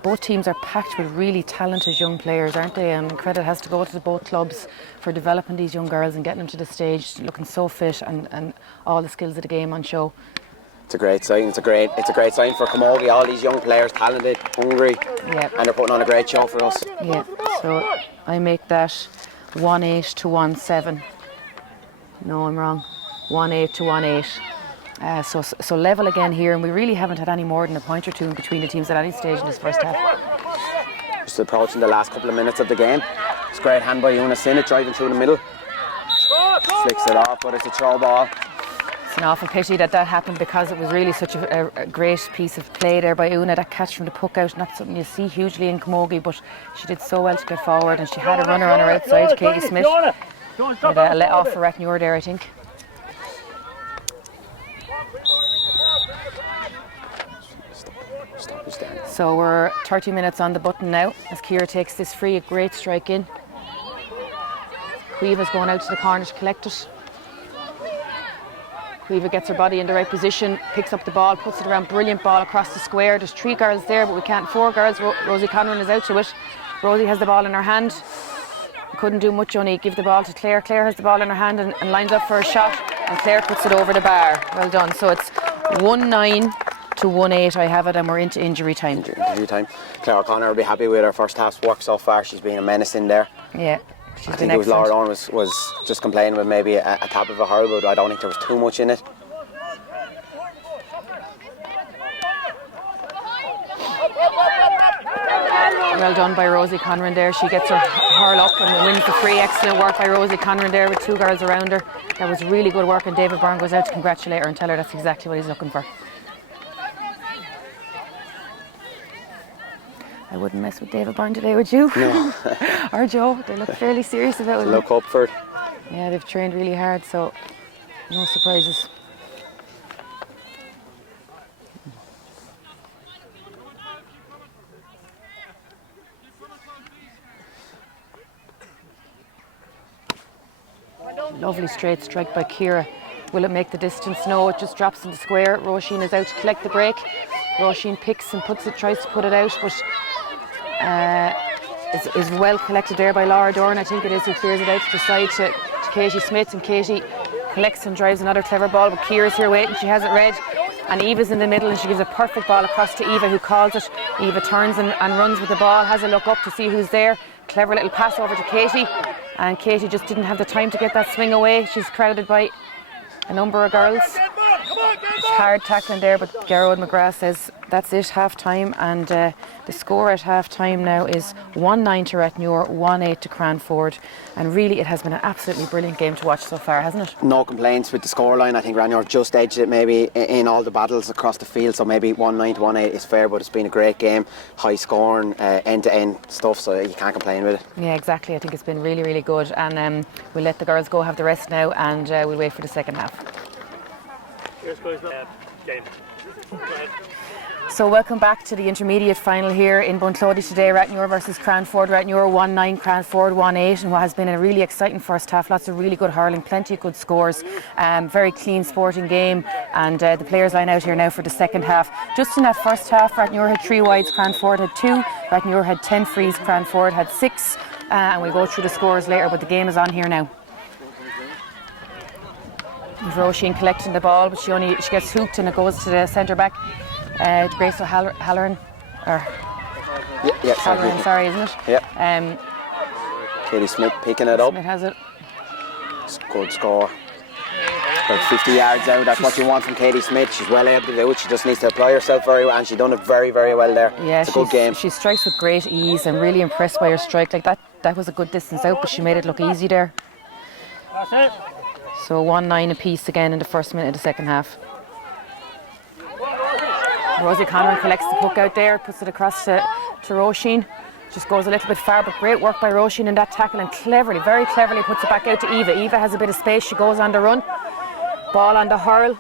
Both teams are packed with really talented young players, aren't they? And credit has to go to both clubs for developing these young girls and getting them to the stage, looking so fit and all the skills of the game on show. It's a great sign. It's a great sign for Camogie. All these young players, talented, hungry, and they're putting on a great show for us. Yeah. So I make that 1-8 to 1-7. No, I'm wrong. 1-8 to 1-8. So level again here, and we really haven't had any more than a point or two in between the teams at any stage in this first half. Just approaching the last couple of minutes of the game. It's a great hand by Una Sinnott, driving through the middle. Flicks it off, but it's a throw ball. It's an awful pity that happened because it was really such a great piece of play there by Una. That catch from the puck out, not something you see hugely in Camogie, but she did so well to get forward, and she had a runner on her outside, Katie Smith. With a let off for Rathnure there, I think. So we're 30 minutes on the button now as Ciara takes this free, a great strike in. Cueva's going out to the corner to collect it. Cueva gets her body in the right position, picks up the ball, puts it around, brilliant ball across the square. There's 3 girls there, but we can't, 4 girls. Rosie Conran is out to it. Rosie has the ball in her hand. Couldn't do much, only give the ball to Claire. Claire has the ball in her hand and lines up for a shot, and Claire puts it over the bar. Well done. So it's 1-9 to 1-8. I have it, and we're into injury time. Injury time. Claire O'Connor will be happy with her first half's work so far. She's been a menace in there. Yeah. I think it was Laura Owen was just complaining with maybe a tap of a hurl, but I don't think there was too much in it. Well done by Rosie Conran there. She gets her hurl up and wins the free. Excellent work by Rosie Conran there with 2 girls around her. That was really good work, and David Byrne goes out to congratulate her and tell her that's exactly what he's looking for. I wouldn't mess with David Byrne today, would you? No. Or Joe. They look fairly serious about it. Look up for it. Yeah, they've trained really hard, so no surprises. Lovely straight strike by Ciara. Will it make the distance? No, it just drops in the square. Roisin is out to collect the break. Roisin picks and tries to put it out, but is well collected there by Laura Dorn, I think it is, who clears it out to the side to Katie Smith, and Katie collects and drives another clever ball, but Ciara's here waiting, she has it read, and Eva's in the middle, and she gives a perfect ball across to Eva, who calls it. Eva turns and runs with the ball, has a look up to see who's there. Clever little pass over to Katie, and Katie just didn't have the time to get that swing away. She's crowded by a number of girls. hard tackling there, but Gerard McGrath says that's it, half time, and the score at half time now is 1-9 to Rathnure, 1-8 to Crannford, and really it has been an absolutely brilliant game to watch so far, hasn't it? No complaints with the scoreline. I think Rathnure just edged it maybe in all the battles across the field, so maybe 1-9 to 1-8 is fair, but it's been a great game, high scoring, end-to-end stuff, so you can't complain with it. Yeah, exactly. I think it's been really, really good, and we'll let the girls go have the rest now, and we'll wait for the second half. Here's guys, game. Go ahead. So welcome back to the intermediate final here in Bunclody today. Rathnure versus Crannford. Rathnure 1-9, Crannford 1-8, and what has been a really exciting first half. Lots of really good hurling, plenty of good scores, very clean sporting game, and the players line out here now for the second half. Just in that first half, Rathnure had 3 wides, Crannford had 2, Rathnure had 10 frees, Crannford had 6, and we'll go through the scores later, but the game is on here now. Roisin collecting the ball, but she gets hooked and it goes to the centre back. Grace O'Halloran, sorry, isn't it? Yeah. Katie Smith picking it up. Smith has it. Good score. About 50 yards out, that's what you want from Katie Smith. She's well able to do it, she just needs to apply herself very well, and she's done it very, very well there. Yeah, it's a good game. She strikes with great ease. I'm really impressed by her strike. Like that was a good distance out, but she made it look easy there. That's it. So 1-9 apiece again in the first minute of the second half. Rosie Conran collects the puck out there, puts it across to Roisin. Just goes a little bit far, but great work by Roisin in that tackle, and very cleverly puts it back out to Eva. Eva has a bit of space, she goes on the run. Ball on the hurl.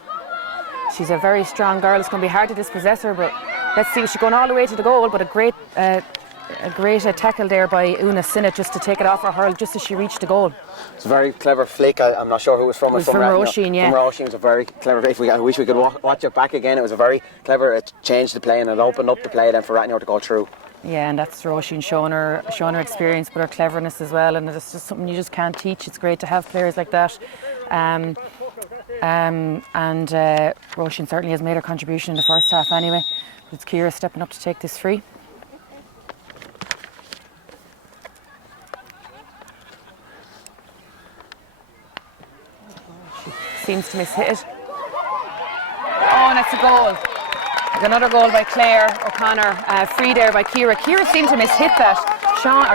She's a very strong girl, it's going to be hard to dispossess her, but let's see, she's going all the way to the goal, but a great tackle there by Una Sinnott just to take it off her hurl just as she reached the goal. It's a very clever flick. I'm not sure who it was from. It was from Roisin, yeah. From Roisin, it was a very clever flick. I wish we could watch it back again. It was a very clever, it changed the play and it opened up the play then for Rathnure to go through. Yeah, and that's Roisin showing her experience, but her cleverness as well, and it's just something you just can't teach. It's great to have players like that. And Roisin certainly has made her contribution in the first half anyway. It's Ciara stepping up to take this free. Seems to miss hit it. Oh, and that's a goal. There's another goal by Claire O'Connor, free there by Ciara. Ciara seemed to miss hit that.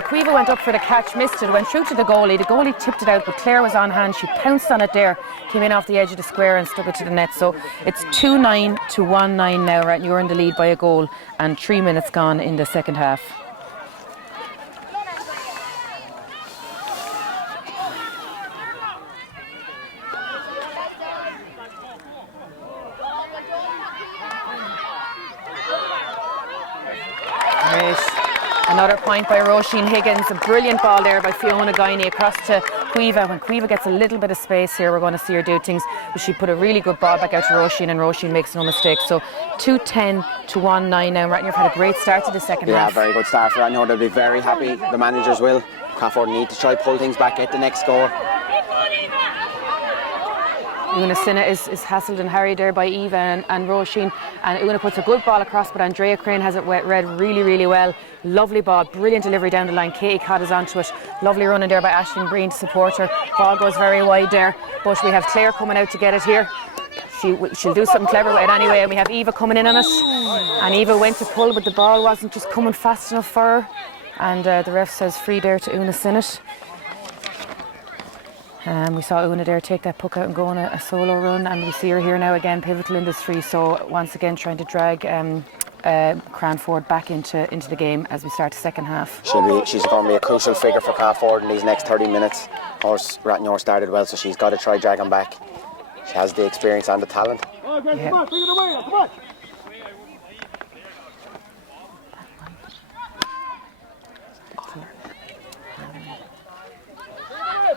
Cueva went up for the catch, missed it, went through to the goalie. The goalie tipped it out, but Claire was on hand. She pounced on it there, came in off the edge of the square and stuck it to the net. So it's 2-9 to 1-9 now. Rathnure in the lead by a goal, and 3 minutes gone in the second half. Another point by Roisin Higgins, a brilliant ball there by Fiona Guiney across to Cueva. When Cueva gets a little bit of space here, we're going to see her do things, but she put a really good ball back out to Roisin, and Roisin makes no mistake. So 2-10 to 1-9 now. Rathnure have had a great start to the second half. Yeah, very good start for Rathnure. They'll be very happy, the managers will. Crannford need to try pull things back, get the next score. Una Sinnott is hassled and harried there by Eva and Roisin, and Una puts a good ball across, but Andrea Crane has it read really, really well. Lovely ball, brilliant delivery down the line. Katie Codd is onto it. Lovely running there by Aisling Breen to support her. Ball goes very wide there, but we have Claire coming out to get it here. She'll do something clever with it anyway, and we have Eva coming in on it. And Eva went to pull, but the ball wasn't just coming fast enough for her. And the ref says free there to Una Sinnott. We saw Una there take that puck out and go on a solo run, and we see her here now again pivotal in this free, so once again trying to drag Crannford back into the game as we start the second half. She's going to be a crucial figure for Crannford in these next 30 minutes. Of course, Rathnure started well, so she's got to try drag them back. She has the experience and the talent. Okay, come on, bring it away, come on.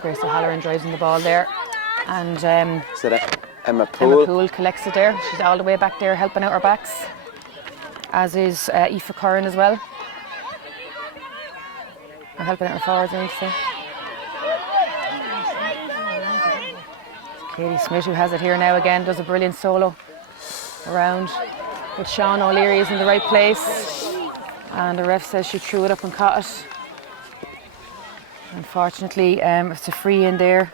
Grace O'Halloran drives in the ball there, and So that Emma Poole collects it there. She's all the way back there helping out her backs, as is Aoife Curran as well. Or helping out her forwards, I need to say. Katie Smith, who has it here now again, does a brilliant solo around, but Sean O'Leary is in the right place, and the ref says she threw it up and caught it. Unfortunately, it's a free in there.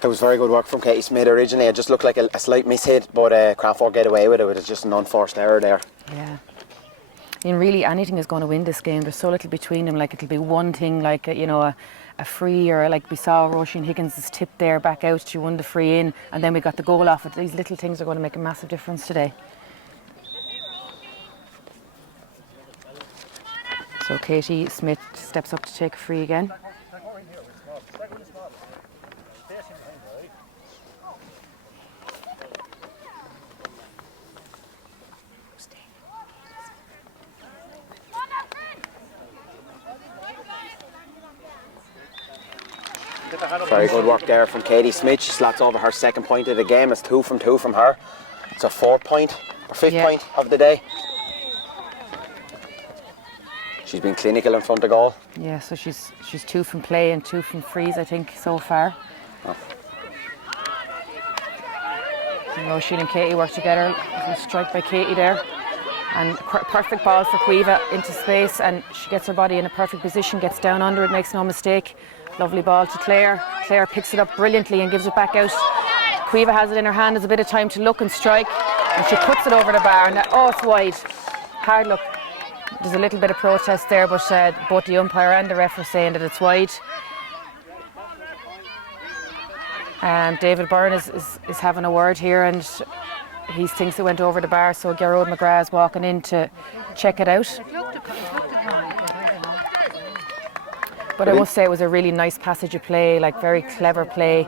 It was very good work from Katie Smith originally. It just looked like a slight mishit, but Crannford get away with it. It's just an unforced error there. Yeah. I mean, really, anything is going to win this game. There's so little between them. Like, it'll be one thing, like, a free, or like we saw Roisin Higgins' tip there back out. She won the free in, and then we got the goal off it. These little things are going to make a massive difference today. So Katie Smith steps up to take a free again. Very good work there from Katie Smith. She slats over her second point of the game. It's 2 from 2 from her. It's a 4th point, or 5th point of the day. She's been clinical in front of goal. Yeah, so she's 2 from play and 2 from frees, I think, so far. Oh. Roisin and Katie work together. A strike by Katie there. And perfect ball for Caoimhe into space, and she gets her body in a perfect position, gets down under it, makes no mistake. Lovely ball to Claire. Claire picks it up brilliantly and gives it back out. Caoimhe has it in her hand. There's a bit of time to look and strike, and she puts it over the bar. And it's wide. Hard look. There's a little bit of protest there, but both the umpire and the ref are saying that it's wide. David Byrne is having a word here, and he thinks it went over the bar, so Gerard McGrath is walking in to check it out. But I must say it was a really nice passage of play, like very clever play.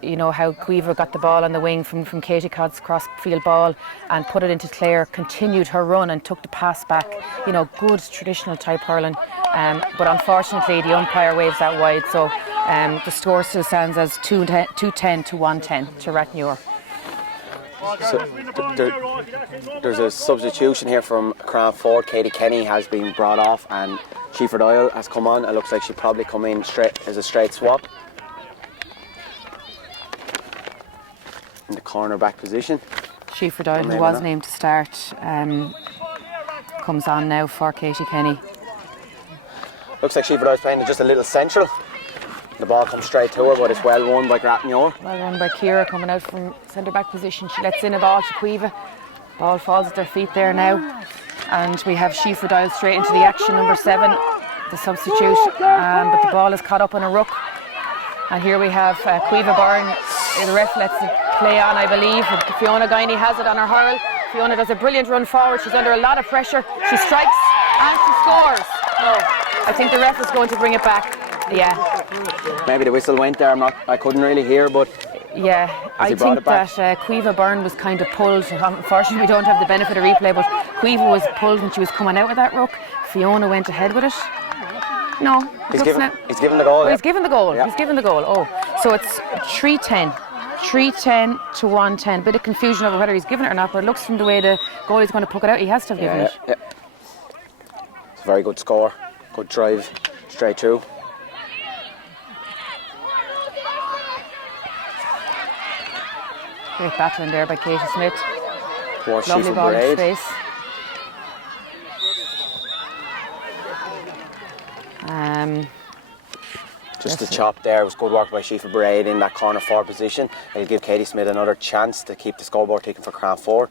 You know how Caoimhe got the ball on the wing from Katie Codd's cross-field ball and put it into Claire, continued her run and took the pass back. You know, good traditional type hurling. But unfortunately the umpire waves that wide, so the score still stands as 2-10 to 110 to Rathnure. So there's a substitution here from Crannford. Katie Kenny has been brought off and Sheaford Doyle has come on. It looks like she'll probably come in straight as a straight swap. In the corner back position. Sheaford Doyle, who was named to start, comes on now for Katie Kenny. Looks like Sheaford Doyle's playing just a little central. The ball comes straight to her, but it's well won by Rathnure. Well won by Ciara, coming out from centre back position. She lets in a ball to Caoimhe. Ball falls at their feet there now. And we have Sheaford Doyle straight into the action, number 7, the substitute. But the ball is caught up on a ruck. And here we have Caoimhe Byrne. The ref lets it play on, I believe. And Fiona Guiney has it on her hurl. Fiona does a brilliant run forward. She's under a lot of pressure. She strikes and she scores. No, I think the ref is going to bring it back. Yeah. Maybe the whistle went there. I couldn't really hear, but yeah, I think that Caoimhe Byrne was kind of pulled. Unfortunately, we don't have the benefit of replay, but Caoimhe was pulled when she was coming out with that ruck. Fiona went ahead with it. No, he's given the goal. Oh, he's given the goal. Yeah. He's given the goal. Oh, so it's 3-10 to 110. Bit of confusion over whether he's given it or not, but it looks from the way the goalie's going to poke it out, he has to have given it. Yeah. It's a very good score. Good drive, straight through. Great battling there by Katie Smith. Lovely ball in space. Just the chop there was good work by Sheaford Braid in that corner forward position. It'll give Katie Smith another chance to keep the scoreboard ticking for Crannford.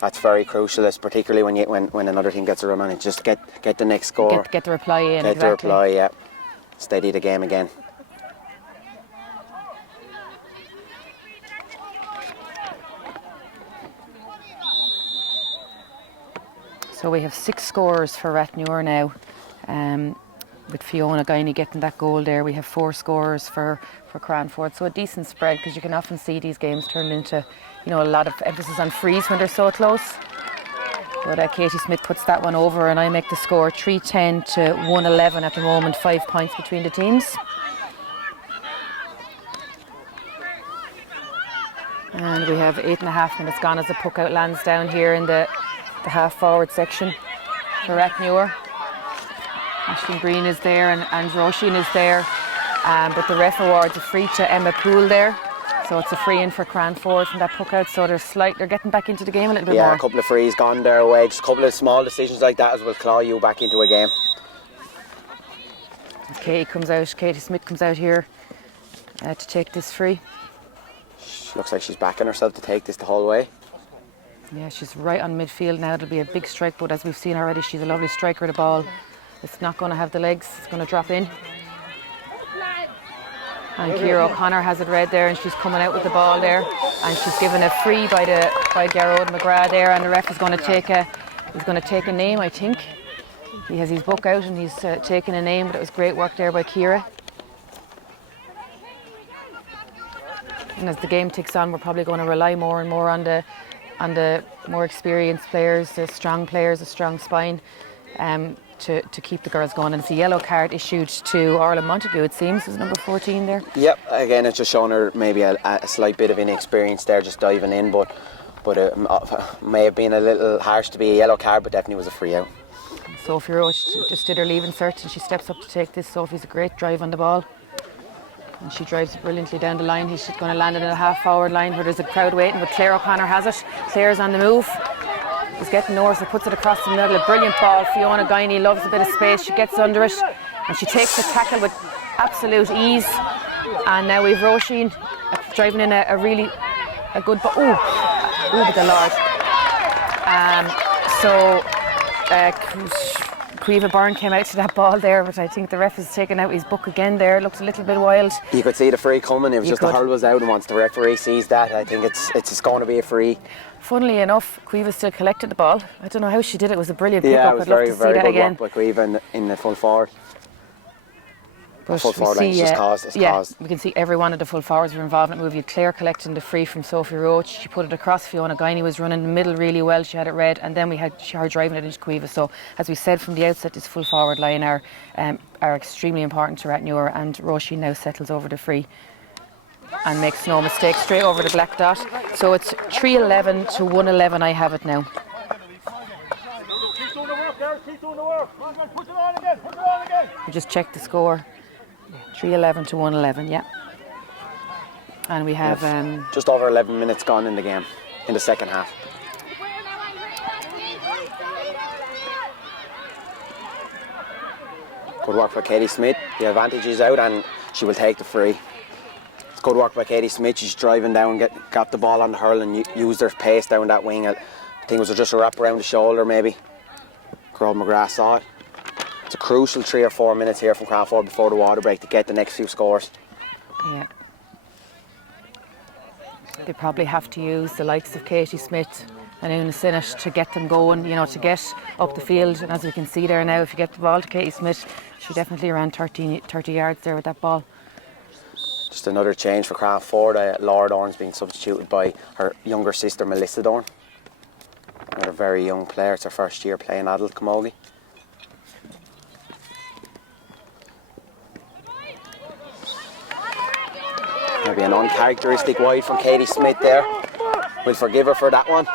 That's very crucial, particularly when another team gets a run on it. Just get the next score. Get the reply in. Get the reply, yeah. Steady the game again. So we have 6 scorers for Rathnure now, with Fiona Guiney getting that goal there. We have 4 scorers for Cranford, so a decent spread, because you can often see these games turned into, you know, a lot of emphasis on frees when they're so close. But Katie Smith puts that one over, and I make the score 3-10 to 111 at the moment, 5 points between the teams. And we have 8.5 minutes gone as the puck out lands down here in the half forward section for Rathnure. Aisling Green is there and Roisin is there, but the ref awards a free to Emma Poole there, so it's a free in for Cranford from that puck out. So they're getting back into the game a little bit more. Yeah, a couple of frees gone their way, just a couple of small decisions like that as will claw you back into a game. Katie Smith comes out here. to take this free. She looks like she's backing herself to take this the whole way. Yeah, she's right on midfield now. It'll be a big strike, but as we've seen already, she's a lovely striker of the ball. It's not going to have the legs, it's going to drop in. And Ciara O'Connor has it read there, and she's coming out with the ball there, and she's given a free by Garrod McGrath there, and the ref is going to take a name, I think. He has his book out and he's taking a name, but it was great work there by Ciara. And as the game ticks on, we're probably going to rely more and more on the more experienced players, the strong players, a strong spine, to keep the girls going. And it's a yellow card issued to Orla Montague, it seems, is number 14 there. Yep, again, it's just showing her maybe a slight bit of inexperience there, just diving in, but it may have been a little harsh to be a yellow card, but definitely was a free out. Sophie Roach just did her leaving cert, and she steps up to take this. Sophie's a great drive on the ball, and she drives it brilliantly down the line. She's going to land it in a half-forward line where there's a crowd waiting, but Claire O'Connor has it. Claire's on the move. He's getting north, so puts it across the middle. A brilliant ball. Fiona Guiney loves a bit of space. She gets under it, and she takes the tackle with absolute ease. And now we've Roisin driving in a good ball. Oh, the Lord. Cueva Byrne came out to that ball there, but I think the ref has taken out his book again there. It looks a little bit wild. You could see the free coming. It was just the hurl was out, and once the referee sees that, I think it's going to be a free. Funnily enough, Cueva still collected the ball. I don't know how she did it. It was a brilliant pick-up. Yeah, it was I'd love to see that good again. work by Cueva in the full forward. But full forward line just caused. We can see every one of the full forwards were involved in that move. You had Claire collecting the free from Sophie Roach. She put it across. Fiona Guiney was running the middle really well. She had it read, and then we had her driving it into Cueva. So, as we said from the outset, this full forward line are extremely important to Rathnure, and Roisin now settles over the free and makes no mistake straight over the black dot. So it's 3-11 to 1-11. I have it now. Keep doing the work, Gareth. Keep doing the work. Put it on again. Put it on again. We just checked the score. 3-11 to 1-11, yeah. And we have just over 11 minutes gone in the game, in the second half. Good work by Katie Smith. The advantage is out, and she will take the free. It's good work by Katie Smith. She's driving down, got the ball on the hurl, and used her pace down that wing. I think it was just a wrap around the shoulder, maybe. Crowd McGrath saw it. It's a crucial 3 or 4 minutes here from Crannford before the water break to get the next few scores. Yeah. They probably have to use the likes of Katie Smith and Una Sinnott to get them going, to get up the field. And as we can see there now, if you get the ball to Katie Smith, she definitely ran 30 yards there with that ball. Just another change for Cranford. Laura Dorn's being substituted by her younger sister Melissa Dorn. Another very young player. It's her first year playing adult camogie. Maybe an uncharacteristic wide from Katie Smith there. We'll forgive her for that one.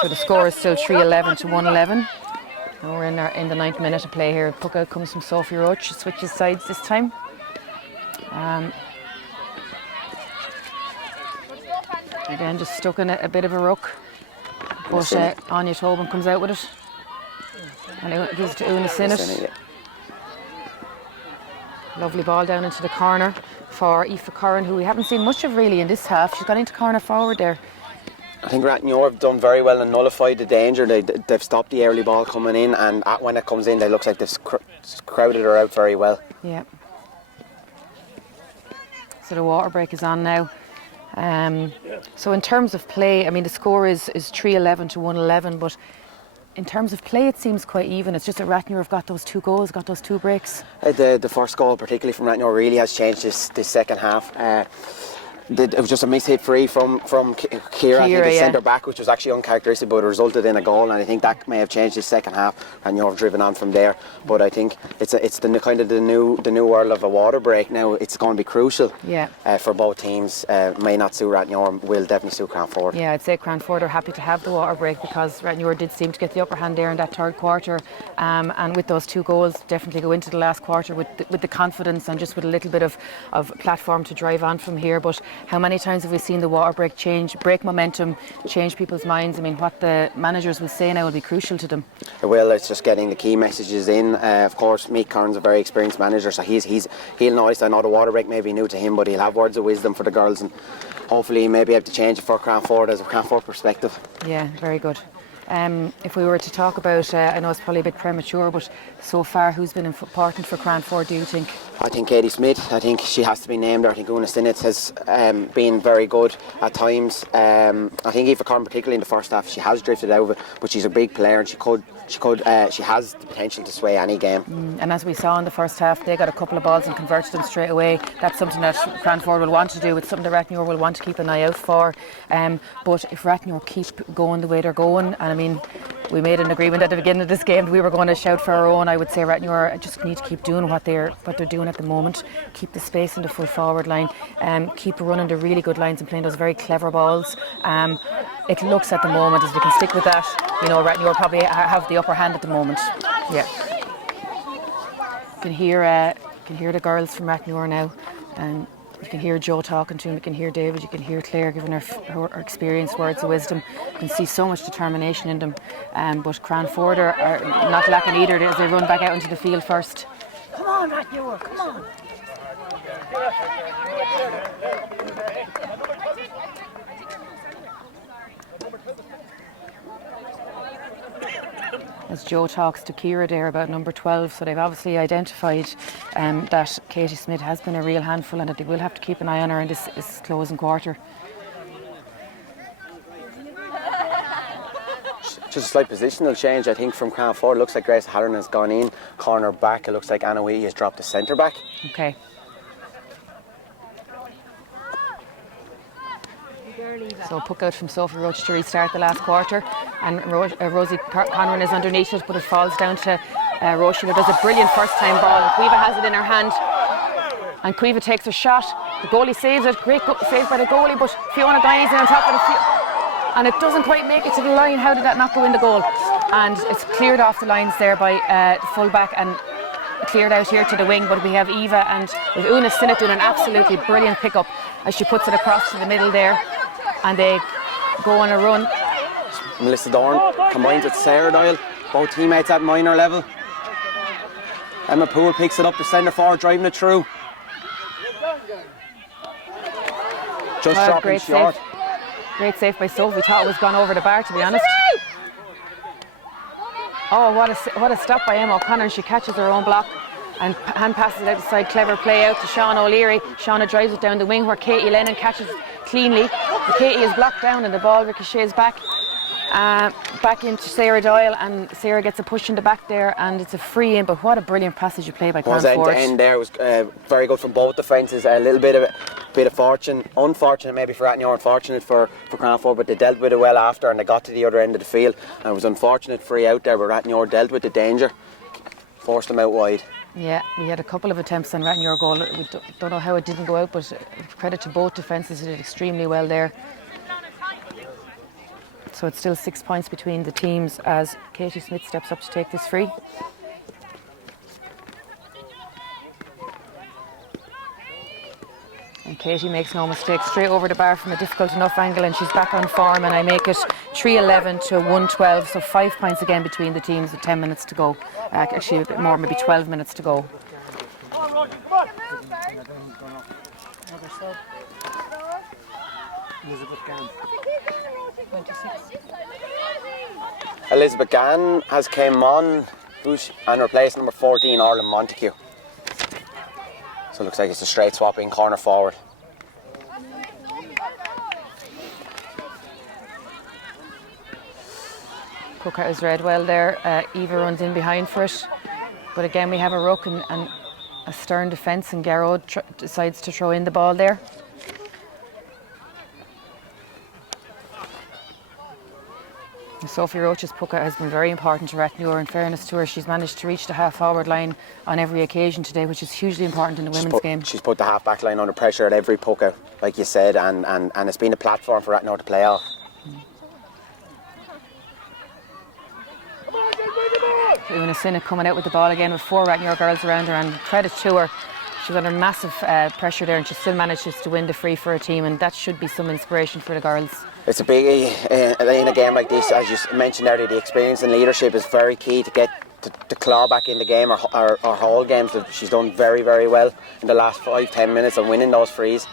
So the score is still 3-11 to 1-11. And we're in the 9th minute of play here. Puck out comes from Sophie Roach. She switches sides this time. Again, just stuck in a bit of a ruck. But Anya Tobin comes out with it. And it gives it to Una Sinnott. Lovely ball down into the corner for Aoife Curran, who we haven't seen much of really in this half. She's gone into corner forward there. I think Rathnure have done very well and nullified the danger. They've stopped the early ball coming in, and when it comes in, it looks like they've crowded her out very well. Yeah. So the water break is on now. So in terms of play, I mean, the score is 3-11 to 1-11, but in terms of play, it seems quite even. It's just that Rathnure have got those 2 goals, got those 2 breaks. The first goal, particularly from Rathnure, really has changed this second half. It was just a mishit free from Ciara, I think, the centre back, which was actually uncharacteristic, but it resulted in a goal, and I think that may have changed the second half, and you've driven on from there. But I think it's the kind of the new world of a water break now. It's going to be crucial for both teams. May not suit Rathnure, will definitely suit Cranford. Yeah, I'd say Cranford are happy to have the water break because Rathnure did seem to get the upper hand there in that third quarter, and with those 2 goals, definitely go into the last quarter with the confidence and just with a little bit of platform to drive on from here. But how many times have we seen the water break momentum, change people's minds? I mean, what the managers will say now will be crucial to them. Well, it's just getting the key messages in. Of course, Meek Kern's a very experienced manager, so he'll notice. I know the water break may be new to him, but he'll have words of wisdom for the girls, and hopefully he may be able to change it for Crannford as a Crannford perspective. Yeah, very good. If we were to talk about, I know it's probably a bit premature, but so far, who's been important for Crannford, do you think? I think Katie Smith. I think she has to be named there. I think Monaseed has been very good at times. I think Eva Kern, particularly in the first half, she has drifted out of it, but she's a big player and she has the potential to sway any game. And as we saw in the first half, they got a couple of balls and converted them straight away. That's something that Crannford will want to do. It's something that Rathnure will want to keep an eye out for. But if Rathnure keep going the way they're going, and I mean, we made an agreement at the beginning of this game that we were going to shout for our own. I would say Rathnure just need to keep doing what they're doing at the moment. Keep the space in the full forward line. Keep running the really good lines and playing those very clever balls. It looks at the moment as we can stick with that. You know, Rathnure probably have the upper hand at the moment. Yeah. You can hear the girls from Rathnure now, and you can hear Joe talking to him. You can hear David. You can hear Claire giving her experience, words of wisdom. You can see so much determination in them. But Crannford are not lacking either as they run back out into the field first. Come on, Rathnure, come on. As Joe talks to Ciara there about number 12, so they've obviously identified that Katie Smith has been a real handful and that they will have to keep an eye on her in this closing quarter. Just a slight positional change, I think, from Crannford. It looks like Grace Halloran has gone in, corner back. It looks like Anna Wee has dropped the centre back. Okay. So puck out from Sophie Roach to restart the last quarter, and Rosie Conran is underneath it, but it falls down to Roisin, who does a brilliant first time ball, and Cueva has it in her hand, and Cueva takes a shot. The goalie saves it, great save by the goalie, but Fiona Guine's in on top of it, and it doesn't quite make it to the line. How did that not go in the goal? And it's cleared off the lines there by the full back and cleared out here to the wing, but we have Eva and with Una Sinnott doing an absolutely brilliant pickup as she puts it across to the middle there, and they go on a run. Melissa Dorn combines with Sarah Doyle, both teammates at minor level. Emma Poole picks it up to centre forward, driving it through. Just dropping short. Great save by Sophie. Thought it was gone over the bar, to be honest. Oh, what a stop by Emma O'Connor. She catches her own block and hand passes it outside. Clever play out to Shauna O'Leary. Shauna drives it down the wing where Katie Lennon catches cleanly. But Katie is blocked down and the ball ricochets back into Sarah Doyle, and Sarah gets a push in the back there, and it's a free in. But what a brilliant passage of play by Crannford. End to end there. It was very good from both defences. A little bit of fortune, unfortunate maybe for Rathnure, unfortunate for Crannford, but they dealt with it well after, and they got to the other end of the field, and it was unfortunate free out there, but Rathnure dealt with the danger, forced them out wide. Yeah, we had a couple of attempts on Rathnure goal. We don't know how it didn't go out, but credit to both defences, they did extremely well there. So it's still 6 points between the teams as Katie Smith steps up to take this free. And Katie makes no mistake, straight over the bar from a difficult enough angle, and she's back on form, and I make it 3-11 to 1-12, so 5 points again between the teams with 10 minutes to go. Actually a bit more, maybe 12 minutes to go. Elizabeth Gann has came on and replaced number 14, Orlin Montague. So it looks like it's a straight swap in corner forward. Cooker is read well there. Eva runs in behind for it. But again, we have a ruck and a stern defence, and Garrod decides to throw in the ball there. Sophie Roach's puck has been very important to Rathnure. In fairness to her, she's managed to reach the half-forward line on every occasion today, which is hugely important in the women's game. She's put the half-back line under pressure at every puck out, like you said, and it's been a platform for Rathnure to play off. Una Sinnott coming out with the ball again with 4 Rathnure girls around her, and credit to her. She's under massive pressure there, and she still manages to win the free for her team, and that should be some inspiration for the girls. It's a biggie in a game like this. As you mentioned earlier, the experience and leadership is very key to get to claw back in the game or whole games. She's done very, very well in the last 5-10 minutes of winning those frees.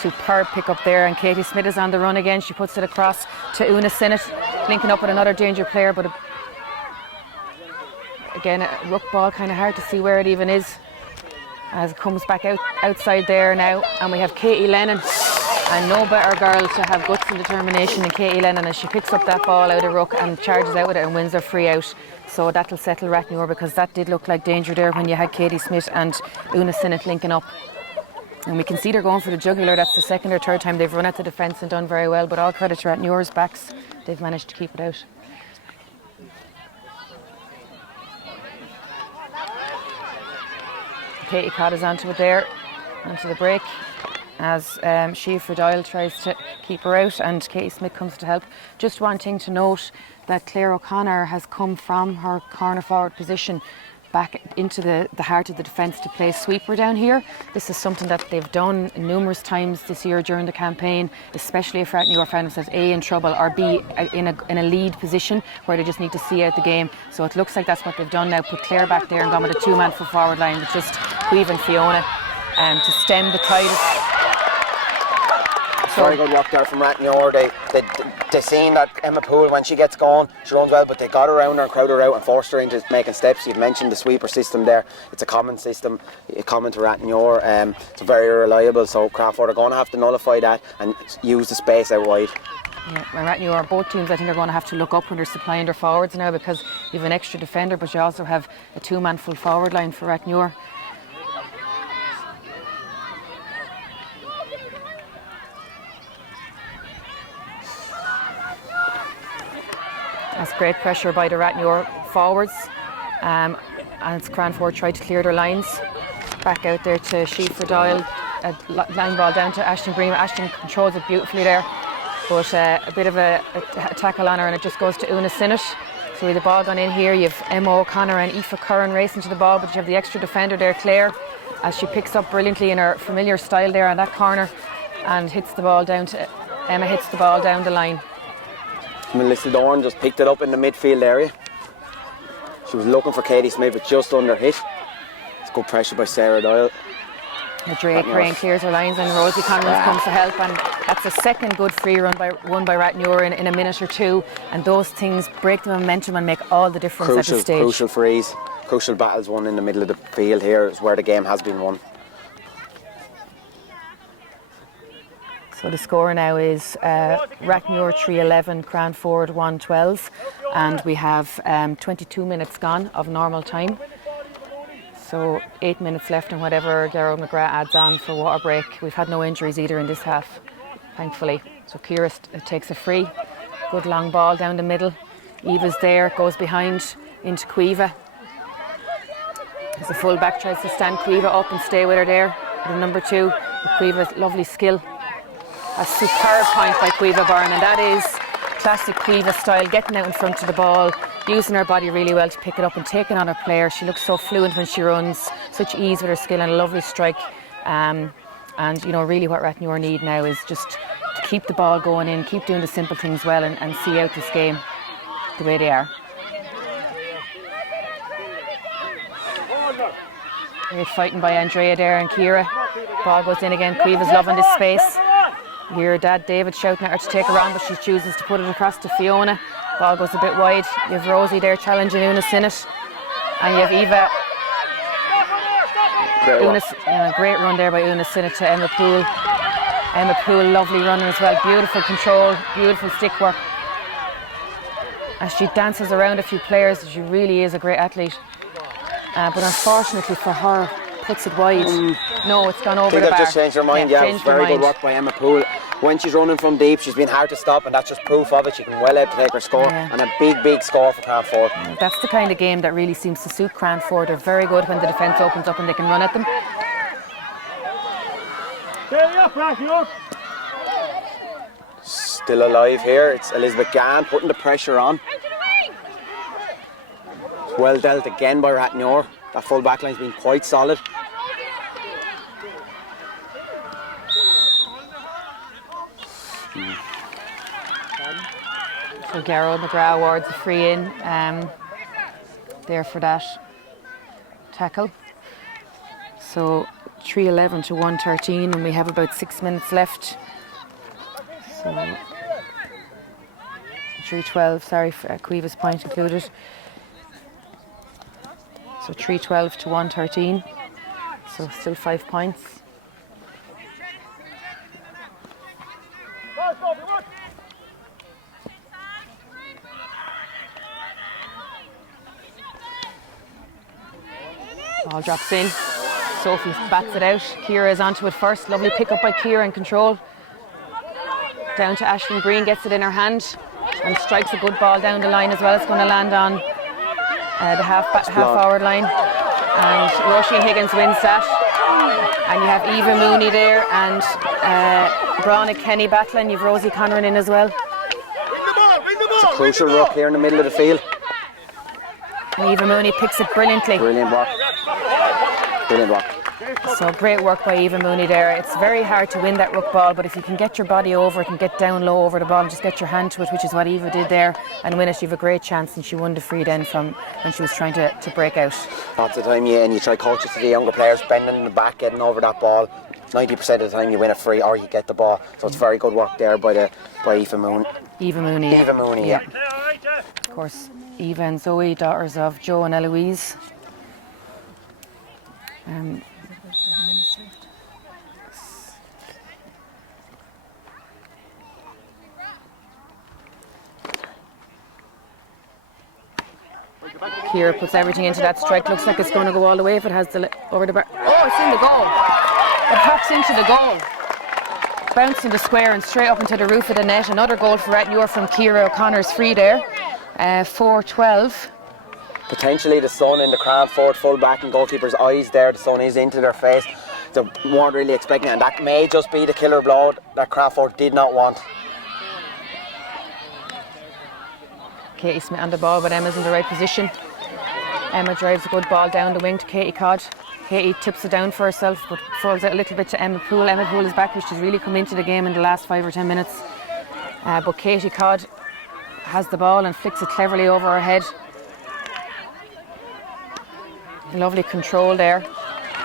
Superb pick up there, and Katie Smith is on the run again. She puts it across to Una Sinnott, linking up with another danger player, but again a ruck ball, kind of hard to see where it even is as it comes back outside there now. And we have Katie Lennon, and no better girl to have guts and determination than Katie Lennon, as she picks up that ball out of ruck and charges out with it and wins her free out. So that'll settle Rathnure, because that did look like danger there when you had Katie Smith and Una Sinnott linking up. And we can see they're going for the jugular. That's the second or third time they've run at the defence and done very well, but all credit to Rathnure's backs. They've managed to keep it out. Katie Codd is onto it there, onto the break, as Siofra Doyle tries to keep her out, and Katie Smith comes to help. Just one thing to note, that Claire O'Connor has come from her corner forward position back into the heart of the defence to play sweeper down here. This is something that they've done numerous times this year during the campaign, especially if Rathnure found themselves A, in trouble, or B, in a lead position where they just need to see out the game. So it looks like that's what they've done now, put Claire back there and gone with a two-man for forward line with just Cueva and Fiona to stem the tide. Very good work there from Rathnure. They seen that Emma Poole, when she gets going, she runs well, but they got around her and crowded her out and forced her into making steps. You've mentioned the sweeper system there. It's a common system, common to Rathnure. It's very reliable, so Crannford are going to have to nullify that and use the space out wide. Yeah, and Rathnure, both teams, I think, are going to have to look up when they're supplying their forwards now, because you have an extra defender, but you also have a two-man full forward line for Rathnure. That's great pressure by the Rathnure forwards, and it's Crannford tried to clear their lines. Back out there to Siofra Doyle, a line ball down to Ashton Green. Ashton controls it beautifully there, but a bit of a tackle on her, and it just goes to Una Sinnott. So with the ball gone in here, you have Emma O'Connor and Aoife Curran racing to the ball, but you have the extra defender there, Claire, as she picks up brilliantly in her familiar style there on that corner and hits the ball down to Emma, hits the ball down the line. Melissa Dorn just picked it up in the midfield area. She was looking for Katie Smith, but just under hit. It's good pressure by Sarah Doyle. Dre Crane clears her lines, and Rosie Conlon comes to help, and that's a second good free run won by Rathnure in a minute or two, and those things break the momentum and make all the difference at this stage. Crucial frees, crucial battles won in the middle of the field. Here is where the game has been won. So the score now is Rathnure 3-11, Crannford 1-12, and we have 22 minutes gone of normal time. So 8 minutes left, and whatever Gerald McGrath adds on for water break. We've had no injuries either in this half, thankfully. So Ciara takes a free, good long ball down the middle. Eva's there, goes behind into Cueva. As the full back tries to stand Cueva up and stay with her there. The number 2, Cueva's lovely skill. A superb point by Cueva Byrne, and that is classic Cueva style, getting out in front of the ball, using her body really well to pick it up and taking on her player. She looks so fluent when she runs, such ease with her skill, and a lovely strike. And you know, really what Rathnure need now is just to keep the ball going in, keep doing the simple things well, and see out this game the way they are. Great fighting by Andrea there and Ciara. Ball goes in again. Cueva's loving this space. You hear her dad David shouting at her to take her on, but she chooses to put it across to Fiona. Ball goes a bit wide. You have Rosie there challenging Una Sinnott, and you have Eva. Great run there by Una Sinnott to Emma Poole. Emma Poole, lovely runner as well. Beautiful control, beautiful stick work. As she dances around a few players, she really is a great athlete. But unfortunately for her, puts it wide. No, it's gone over the bar. I think they've just changed her mind. Yeah, changed very her mind. good work by Emma Poole. When she's running from deep, she's been hard to stop, and that's just proof of it. She can well out to take her score, and a big score for Crannford. That's the kind of game that really seems to suit Crannford. They're very good when the defence opens up and they can run at them. Still alive here. It's Elizabeth Gann putting the pressure on. Well dealt again by Rathnure. That full back line's been quite solid. So Garrow McGrath awards a free in there for that tackle. So 3:11 to 1:13, and we have about 6 minutes left. So 3:12, sorry, for Cueva's point included. So 3:12 to 1:13. So still 5 points. Ball drops in. Sophie bats it out. Ciara is onto it first. Lovely pick up by Ciara and control. Down to Aisling Green, gets it in her hand and strikes a good ball down the line as well. It's going to land on the half forward line. And Roisin Higgins wins that. And you have Eva Mooney there and Brána Kenny battling. You've Rosie Conran in as well. It's a crucial ruck here in the middle of the field. And Eva Mooney picks it brilliantly. Brilliant work. Brilliant work. So great work by Eva Mooney there. It's very hard to win that ruck ball, but if you can get your body over it and get down low over the ball and just get your hand to it, which is what Eva did there, and win it, you have a great chance. And she won the free then from when she was trying to break out. Lots of time, yeah, and you try coaches to the younger players, bending in the back, getting over that ball. 90% of the time you win a free or you get the ball. So it's very good work there by Eva Mooney. Eva Mooney, yeah. Eva Mooney, yeah. Of course, Eva and Zoe, daughters of Joe and Eloise. Ciara puts everything into that strike. Looks like it's going to go all the way if it has over the bar. Oh, it's in the goal. It pops into the goal. Bounced in the square and straight up into the roof of the net. Another goal for Rathnure from Ciara O'Connor's free there. 4-12. Potentially the sun in the Crannford full back and goalkeeper's eyes there. The sun is into their face. They weren't really expecting it, and that may just be the killer blow that Crannford did not want. Katie Smith on the ball, but Emma's in the right position. Emma drives a good ball down the wing to Katie Codd. Katie tips it down for herself, but falls out a little bit to Emma Poole. Emma Poole is back, which has really come into the game in the last 5 or 10 minutes. But Katie Codd has the ball and flicks it cleverly over her head. Lovely control there.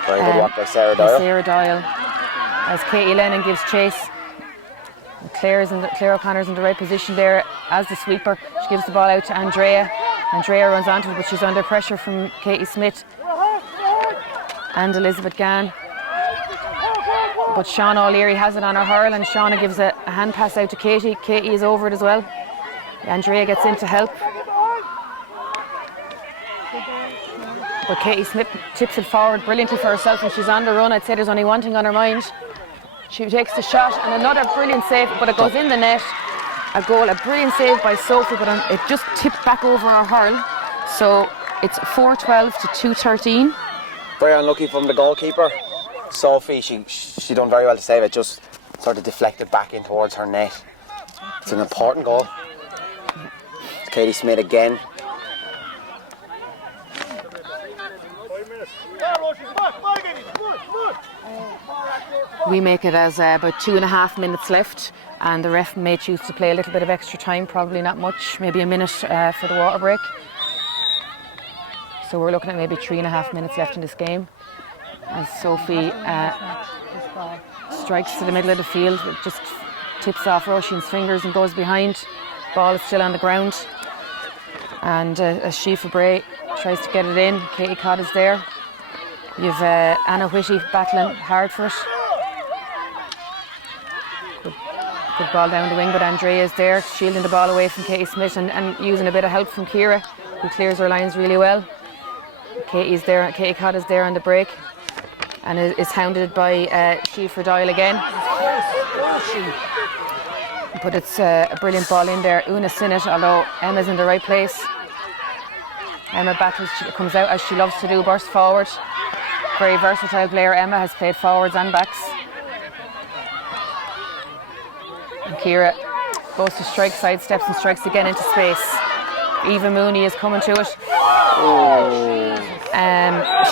Very good work by Sarah Doyle. Sarah Doyle. As Katie Lennon gives chase. Claire O'Connor's in the right position there as the sweeper. She gives the ball out to Andrea. Andrea runs onto it, but she's under pressure from Katie Smith and Elizabeth Gann. But Shauna O'Leary has it on her hurl, and Shauna gives a hand pass out to Katie. Katie is over it as well. Andrea gets in to help. But Katie Smith tips it forward brilliantly for herself, and she's on the run. I'd say there's only one thing on her mind. She takes the shot, and another brilliant save, but it goes in the net. A goal, a brilliant save by Sophie, but it just tipped back over her hurl. So it's 4-12 to 2-13. Very unlucky from the goalkeeper. Sophie, she done very well to save it, just sort of deflected back in towards her net. It's an important goal. It's Katie Smith again. We make it as about 2.5 minutes left, and the ref may choose to play a little bit of extra time, probably not much, maybe a minute for the water break. So we're looking at maybe 3.5 minutes left in this game. As Sophie strikes to the middle of the field, it just tips off Roisin's fingers and goes behind. Ball is still on the ground, and as Shifa Bray tries to get it in, Katie Codd is there. You've Anna Whitty battling hard for it. Good ball down the wing, but Andrea is there, shielding the ball away from Katie Smith and using a bit of help from Ciara, who clears her lines really well. Katie Codd is there on the break and is hounded by Shifa Doyle again. But it's a brilliant ball in there. Una Sinnott, although Emma's in the right place. Emma battles, she comes out as she loves to do, bursts forward. Very versatile player. Emma has played forwards and backs. And Ciara goes to strike, sidesteps and strikes again into space. Eva Mooney is coming to it.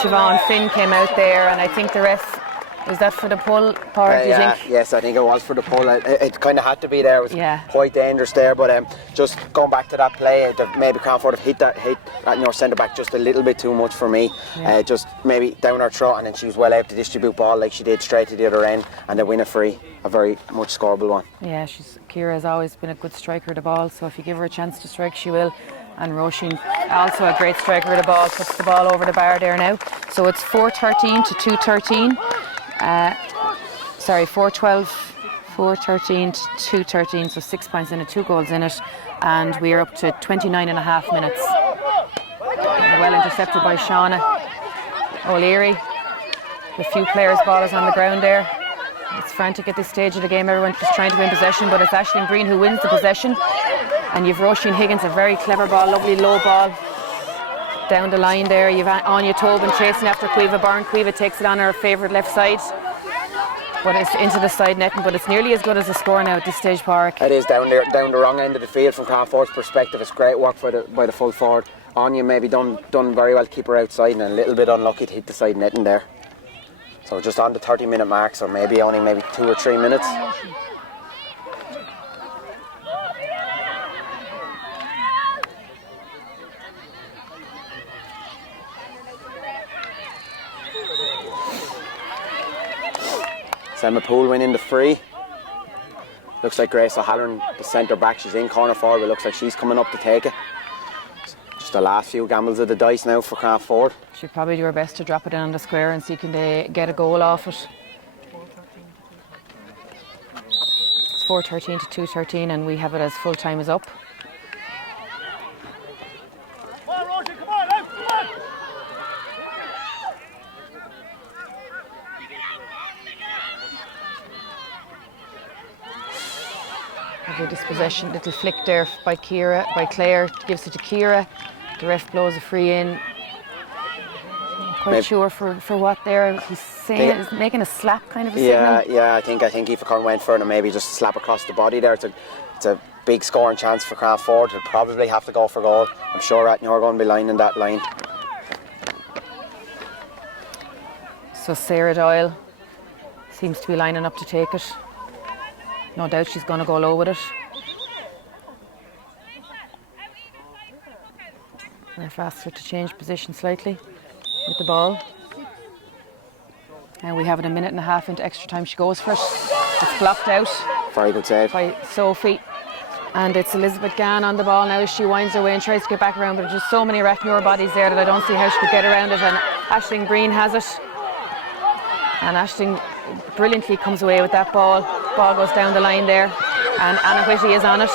Siobhan Finn came out there, and I think the ref, was that for the pull part, do you think? Yes, I think it was for the pull. It kind of had to be there. It was quite dangerous there, but just going back to that play, maybe Crannford have hit Rathnure centre back just a little bit too much for me. Just maybe down her throat, and then she was well able to distribute ball like she did straight to the other end, and they win a free, a very much scoreable one. Yeah, Ciara has always been a good striker of the ball, so if you give her a chance to strike, she will. And Roisin, also a great striker of the ball, puts the ball over the bar there now. So it's 4-13 to 2-13. 4-12, 4-13 to 2-13, so 6 points in it, 2 goals in it, and we're up to 29.5 minutes. Well intercepted by Shauna O'Leary. A few players' ball is on the ground there. It's frantic at this stage of the game, everyone's just trying to win possession, but it's Aisling Green who wins the possession. And you've Roisin Higgins, a very clever ball, lovely low ball down the line there. You've Anya Tobin chasing after Caoimhe Byrne. Caoimhe takes it on her favourite left side, but it's into the side netting, but it's nearly as good as a score now at this stage, Park. It is down the wrong end of the field from Cranford's perspective. It's great work by the full forward. Anya maybe done very well to keep her outside, and a little bit unlucky to hit the side netting there. So just on the 30-minute mark, so maybe 2 or 3 minutes. Emma Poole winning the free. Looks like Grace O'Halloran, the centre back, she's in corner forward, but looks like she's coming up to take it. Just the last few gambles of the dice now for Crannford. She'll probably do her best to drop it in on the square and see can they get a goal off it. It's 4-13 to 2-13, and we have it as full time is up. This possession, little flick there by Claire, gives it to Ciara. The ref blows a free in. I'm quite sure for what there. He's saying he's making a slap kind of a signal. Yeah, I think Aoife Curran went for it, and maybe just slap across the body there. It's a big scoring chance for Crannford. They'll probably have to go for goal. I'm sure Rathnure are going to be lining that line. So Sarah Doyle seems to be lining up to take it. No doubt she's going to go low with it. Ref asks her to change position slightly with the ball. And we have it 1.5 minutes into extra time. She goes for it. It's blocked out. Very good save by Sophie. And it's Elizabeth Gann on the ball now as she winds her way and tries to get back around. But there's just so many Rathnure bodies there that I don't see how she could get around it. And Aisling Green has it. And Aisling brilliantly comes away with that ball. Ball goes down the line there, and Anna Whitty is on it.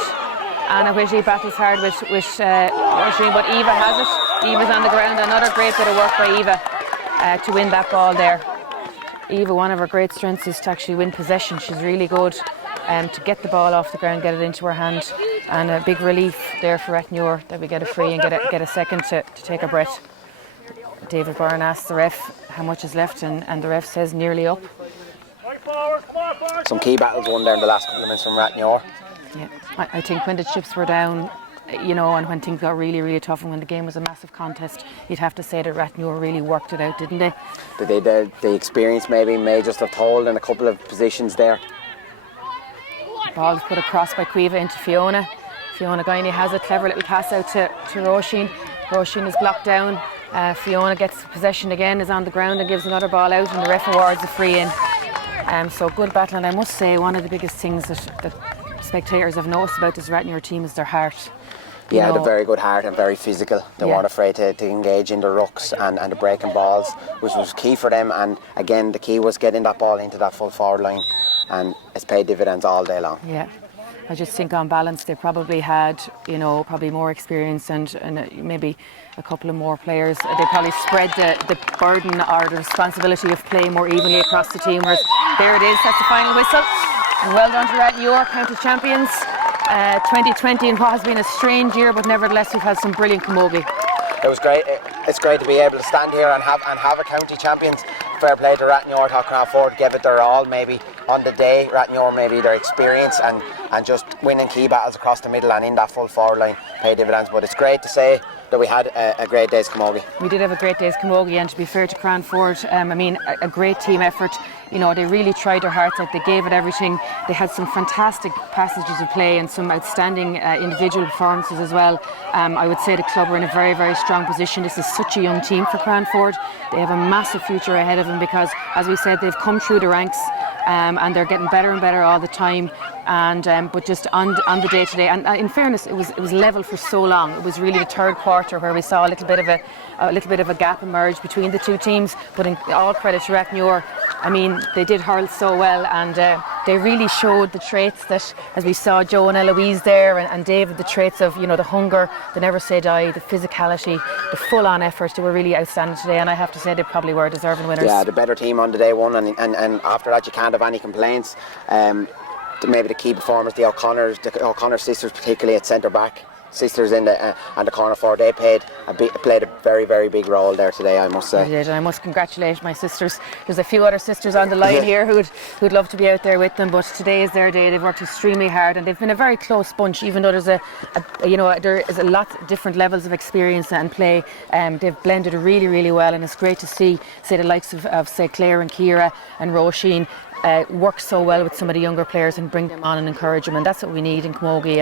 Anna Whitty battles hard with Roisin, but Eva has it. Eva's on the ground. Another great bit of work by Eva to win that ball there. Eva, one of her great strengths is to actually win possession. She's really good to get the ball off the ground, get it into her hand, and a big relief there for Rathnure that we get a free and get a second to take a breath. David Byrne asks the ref how much is left, and the ref says nearly up. Some key battles won there in the last couple of minutes from Rathnure. Yeah, I think when the chips were down, and when things got really, really tough, and when the game was a massive contest, you'd have to say that Rathnure really worked it out, didn't they? The experience maybe may just have told in a couple of positions there. Ball's put across by Caoimhe into Fiona. Fiona Guiney has a clever little pass out to Roisin. Roisin is blocked down. Fiona gets possession again, is on the ground and gives another ball out, and the ref awards a free in. So good battle, and I must say one of the biggest things that spectators have noticed about this Rathnure team is their heart. Yeah, they're very good heart and very physical. They weren't afraid to engage in the rucks and the breaking balls, which was key for them. And again, the key was getting that ball into that full forward line, and it's paid dividends all day long. Yeah, I just think on balance they probably had, probably more experience and maybe a couple of more players. They probably spread the burden or the responsibility of play more evenly across the team. Whereas there it is, that's the final whistle. And well done to Rathnure, county champions. 2020 in what has been a strange year, but nevertheless we've had some brilliant camogie. It was great. It's great to be able to stand here and have a county champions. Fair play to Rathnure. Cranford gave it their all. Maybe on the day, Rathnure maybe their experience and and just winning key battles across the middle and in that full forward line pay dividends. But it's great to say that we had a great day's Camogie. We did have a great day's Camogie, and to be fair to Crannford, I mean, a great team effort. You know, they really tried their hearts out, they gave it everything. They had some fantastic passages of play and some outstanding individual performances as well. I would say the club are in a very, very strong position. This is such a young team for Crannford. They have a massive future ahead of them because, as we said, they've come through the ranks and they're getting better and better all the time. And but just on the day today, and in fairness, it was level for so long. It was really the third quarter where we saw a little bit of a gap emerge between the two teams. But in all credit to Rathnure, I mean, they did hurl so well, and they really showed the traits that, as we saw Joe and Eloise there, and David, the traits of, you know, the hunger, the never say die, the physicality, the full-on effort. They were really outstanding today, and I have to say they probably were deserving winners. Yeah, the better team on the day one, and after that you can't have any complaints. Maybe the key performers, the O'Connor sisters, particularly at centre back, sisters in the and the corner forward, they played a very, very big role there today, I must say. They did, and I must congratulate my sisters. There's a few other sisters on the line here who'd love to be out there with them, but today is their day. They've worked extremely hard, and they've been a very close bunch, even though there is a lot of different levels of experience and play. They've blended really, really well, and it's great to see, say, the likes of say Claire and Ciara and Roisin work so well with some of the younger players and bring them on and encourage them, and that's what we need in Camogie.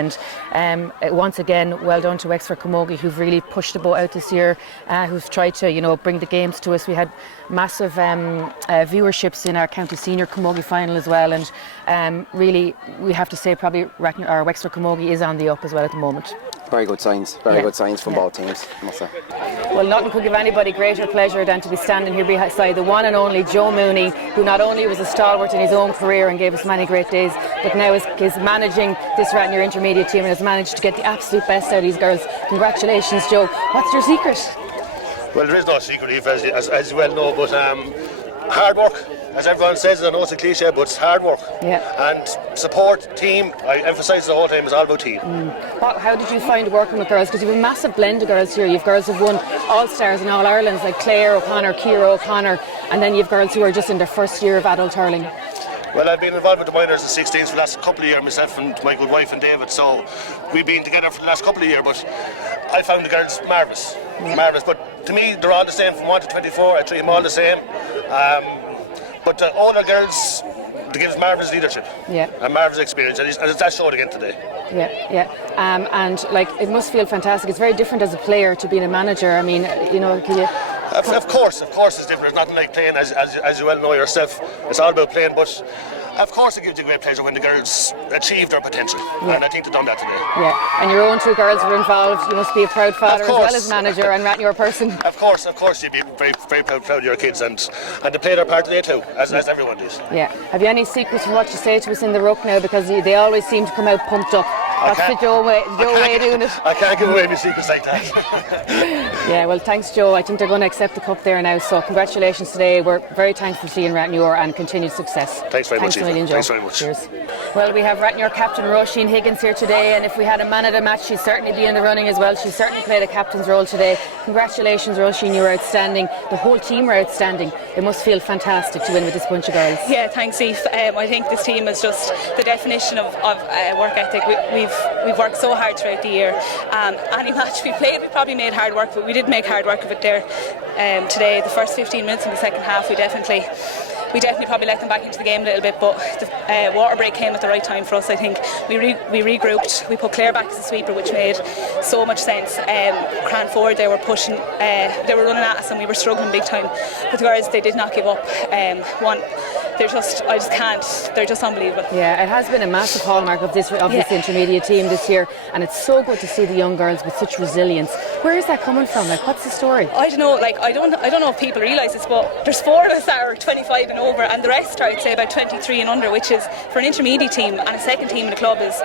And once again, well done to Wexford Camogie, who've really pushed the boat out this year, who've tried to, you know, bring the games to us. We had massive viewerships in our county senior Camogie final as well, and really we have to say probably Wexford Camogie is on the up as well at the moment. Very good signs, good signs from both teams, I must say. Well, nothing could give anybody greater pleasure than to be standing here beside the one and only Joe Mooney, who not only was a stalwart in his own career and gave us many great days, but now is managing this Rathnure intermediate team and has managed to get the absolute best out of these girls. Congratulations, Joe. What's your secret? Well, there is no secret, Eve, as you well know, but hard work. As everyone says, I know it's a cliche, but it's hard work. Yeah. And support, team, I emphasise the whole time, it's all about team. How did you find working with girls? Because you have a massive blend of girls here. You have girls who've won All-Stars and All-Irelands, like Claire O'Connor, Ciara O'Connor, and then you have girls who are just in their first year of adult hurling. Well, I've been involved with the minors and 16s for the last couple of years, myself and my good wife and David, so we've been together for the last couple of years, but I found the girls marvellous, marvellous. But to me, they're all the same from 1 to 24, I treat them all the same. But the older girls, they give us marvellous leadership and marvellous experience, and that showed again today. And like, it must feel fantastic. It's very different as a player to being a manager. I mean, you know, can you... Of course it's different. It's nothing like playing, as you well know yourself. It's all about playing, but of course it gives you great pleasure when the girls achieve their potential, and I think they've done that today. Yeah, and your own two girls were involved. You must be a proud father as well as manager and Rathnure person. Of course, you'd be very, very proud of your kids, and they play their part today too, as everyone does. Yeah. Have you any secrets from what you say to us in the ruck now? Because they always seem to come out pumped up. What's the Joe way of doing it? I can't give away my secrets like that. Yeah, well, thanks, Joe. I think they're going to accept the cup there now, so congratulations today. We're very thankful to you in Rathnure, and continued success. Thanks very much, Joe. Thanks very much. Cheers. Well, we have Rathnure captain Roisin Higgins here today, and if we had a man of the match, she'd certainly be in the running as well. She certainly played a captain's role today. Congratulations, Roisin, you were outstanding. The whole team were outstanding. It must feel fantastic to win with this bunch of girls. Yeah, thanks, Eve. I think this team is just the definition of work ethic. We've worked so hard throughout the year. Any match we played, we probably made hard work, but we did make hard work of it there today. The first 15 minutes in the second half, we definitely probably let them back into the game a little bit, but the water break came at the right time for us. I think we regrouped. We put Claire back as a sweeper, which made so much sense. Crannford, they were pushing, they were running at us, and we were struggling big time. But the girls, they did not give up. They're just unbelievable. Yeah, it has been a massive hallmark of this intermediate team this year, and it's so good to see the young girls with such resilience. Where is that coming from? Like, what's the story? I don't know. Like, I don't know if people realise this, but there's 4 of us that are 25 and over, and the rest are, I'd say, about 23 and under, which is, for an intermediate team and a second team in the club, is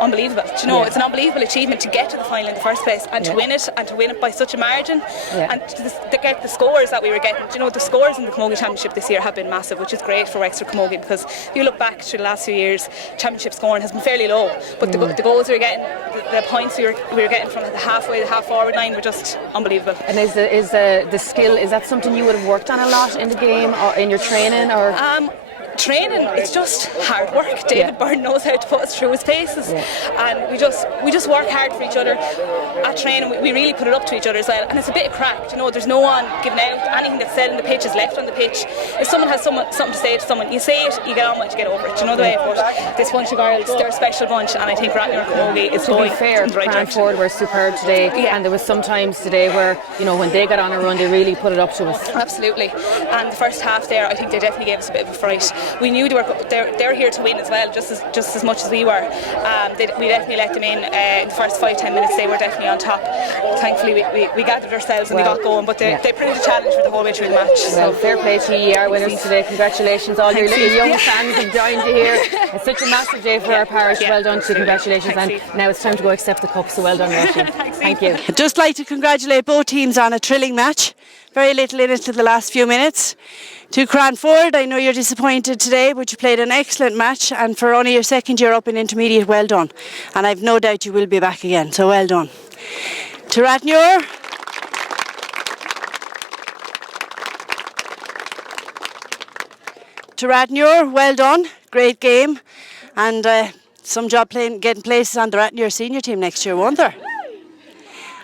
unbelievable. Do you know, it's an unbelievable achievement to get to the final in the first place, and to win it by such a margin, and to get the scores that we were getting. Do you know, the scores in the Camogie Championship this year have been massive, which is great for Wexford Camogie, because if you look back through the last few years, championship scoring has been fairly low, but the goals we were getting, the points we were getting from the half forward line were just unbelievable. And is the skill, is that something you would have worked on a lot in the game or in your training, or? training, it's just hard work. David Byrne knows how to put us through his paces, and we just work hard for each other. At training, we really put it up to each other as well, and it's a bit of crack. There's no one giving out. Anything that's said on the pitch is left on the pitch. If someone has something to say to someone, you say it, you get on with it, you get over it. The way it goes. This bunch of girls, they're a special bunch, and I think Rathnure and Camogie is going in the right direction. Crannford were superb today, and there was some times today where, when they got on a run, they really put it up to us. Absolutely. And the first half there, I think they definitely gave us a bit of a fright. We knew they're here to win as well, just as much as we were. We definitely let them in. In the first 5-10 minutes, they were definitely on top. Thankfully, we gathered ourselves and we got going, but they proved a challenge for the whole way through the match. Well, fair play to you, our winners today. Congratulations, all your little young fans have joined you here. It's such a massive day for our parish. Well done to you. Congratulations. And now it's time to go accept the cup, so well done, Roisin. Thank you. I'd just like to congratulate both teams on a thrilling match. Very little in it to the last few minutes. To Crannford, I know you're disappointed today, but you played an excellent match, and for only your second year up in intermediate, well done. And I've no doubt you will be back again, so well done. To Rathnure, well done. Great game, and some job getting places on the Rathnure senior team next year, won't there?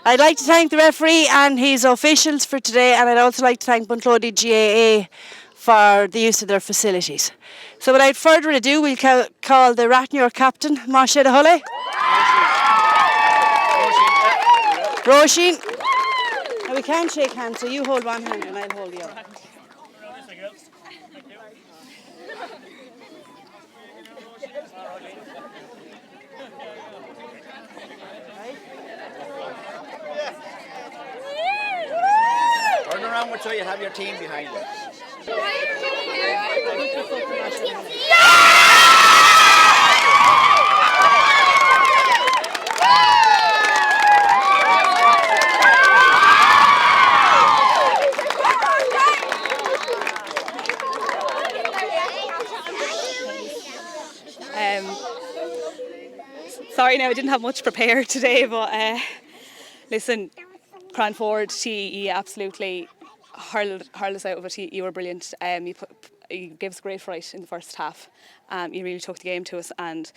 I'd like to thank the referee and his officials for today, and I'd also like to thank Bunclody GAA for the use of their facilities. So without further ado, we'll call the Rathnure captain, Monaseed Hulle. Roisin. Now we can't shake hands, so you hold one hand and I'll hold the other. Turn around so you have your team behind you. Sorry, now I didn't have much prepared today, but listen, Crannford, you absolutely hurled us out of it. You were brilliant. You gave us a great fright in the first half. You really took the game to us, and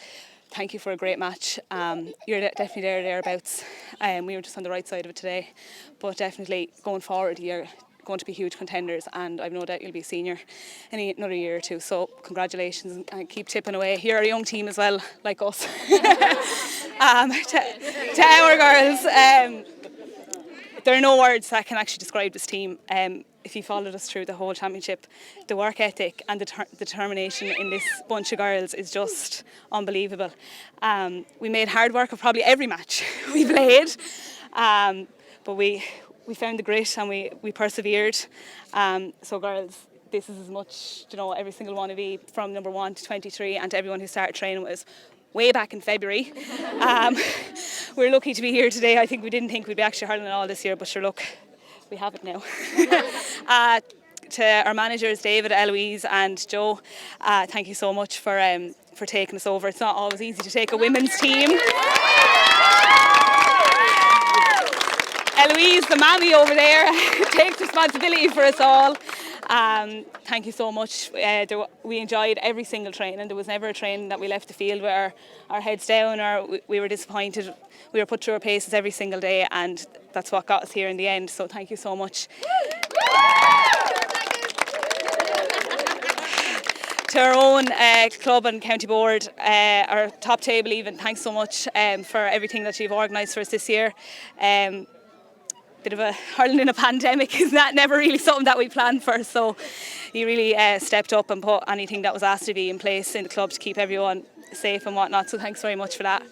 thank you for a great match. You're definitely thereabouts. We were just on the right side of it today, but definitely going forward, you're going to be huge contenders, and I've no doubt you'll be a senior in another year or two. So congratulations, and keep tipping away. You're a young team as well, like us. To our girls, there are no words that can actually describe this team. If you followed us through the whole championship, the work ethic and the determination in this bunch of girls is just unbelievable. We made hard work of probably every match we played, but we found the grit and we persevered. So girls, this is as much, every single one of you, from number 1 to 23, and to everyone who started training with us way back in February. We're lucky to be here today. I think we didn't think we'd be actually hurling it all this year, but sure, look, we have it now. To our managers, David, Eloise and Joe, thank you so much for taking us over. It's not always easy to take a women's team. Eloise, the mammy over there, takes responsibility for us all. Thank you so much. We enjoyed every single training. There was never a training that we left the field with our heads down or we were disappointed. We were put through our paces every single day, and that's what got us here in the end. So thank you so much. To our own club and county board, our top table even, thanks so much for everything that you've organised for us this year. Bit of a hurling in a pandemic is that never really something that we planned for, so you really stepped up and put anything that was asked of you in place in the club to keep everyone safe and whatnot, so thanks very much for that.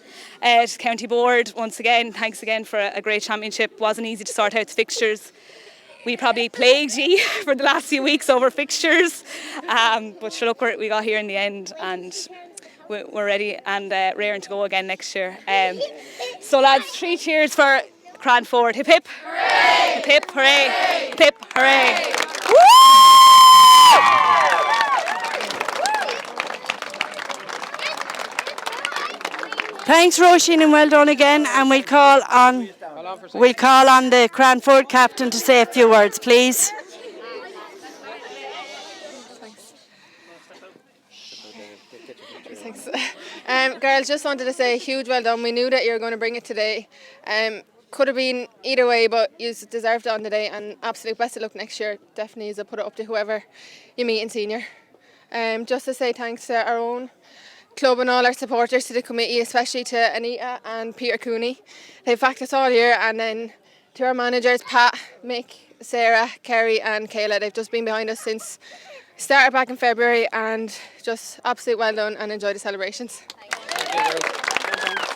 To county board, once again, thanks again for a great championship. Wasn't easy to sort out the fixtures. We probably plagued you for the last few weeks over fixtures, but sure, look, we got here in the end, and we're ready and raring to go again next year. So lads, 3 cheers for Crannford. Hip hip. Hooray! Hip hip hooray! Hip hip hooray! Woo! Thanks, Roisin, and well done again. And we'll call on the Crannford captain to say a few words, please. Thanks. Girls, just wanted to say a huge well done. We knew that you were going to bring it today. Could have been either way, but you deserved it on today, and absolute best of luck next year. Definitely is a put it up to whoever you meet in senior. Just to say thanks to our own club and all our supporters, to the committee, especially to Anita and Peter Cooney. They've backed us all year, and then to our managers, Pat, Mick, Sarah, Kerry and Kayla. They've just been behind us since started back in February, and just absolute well done, and enjoy the celebrations. Thank you.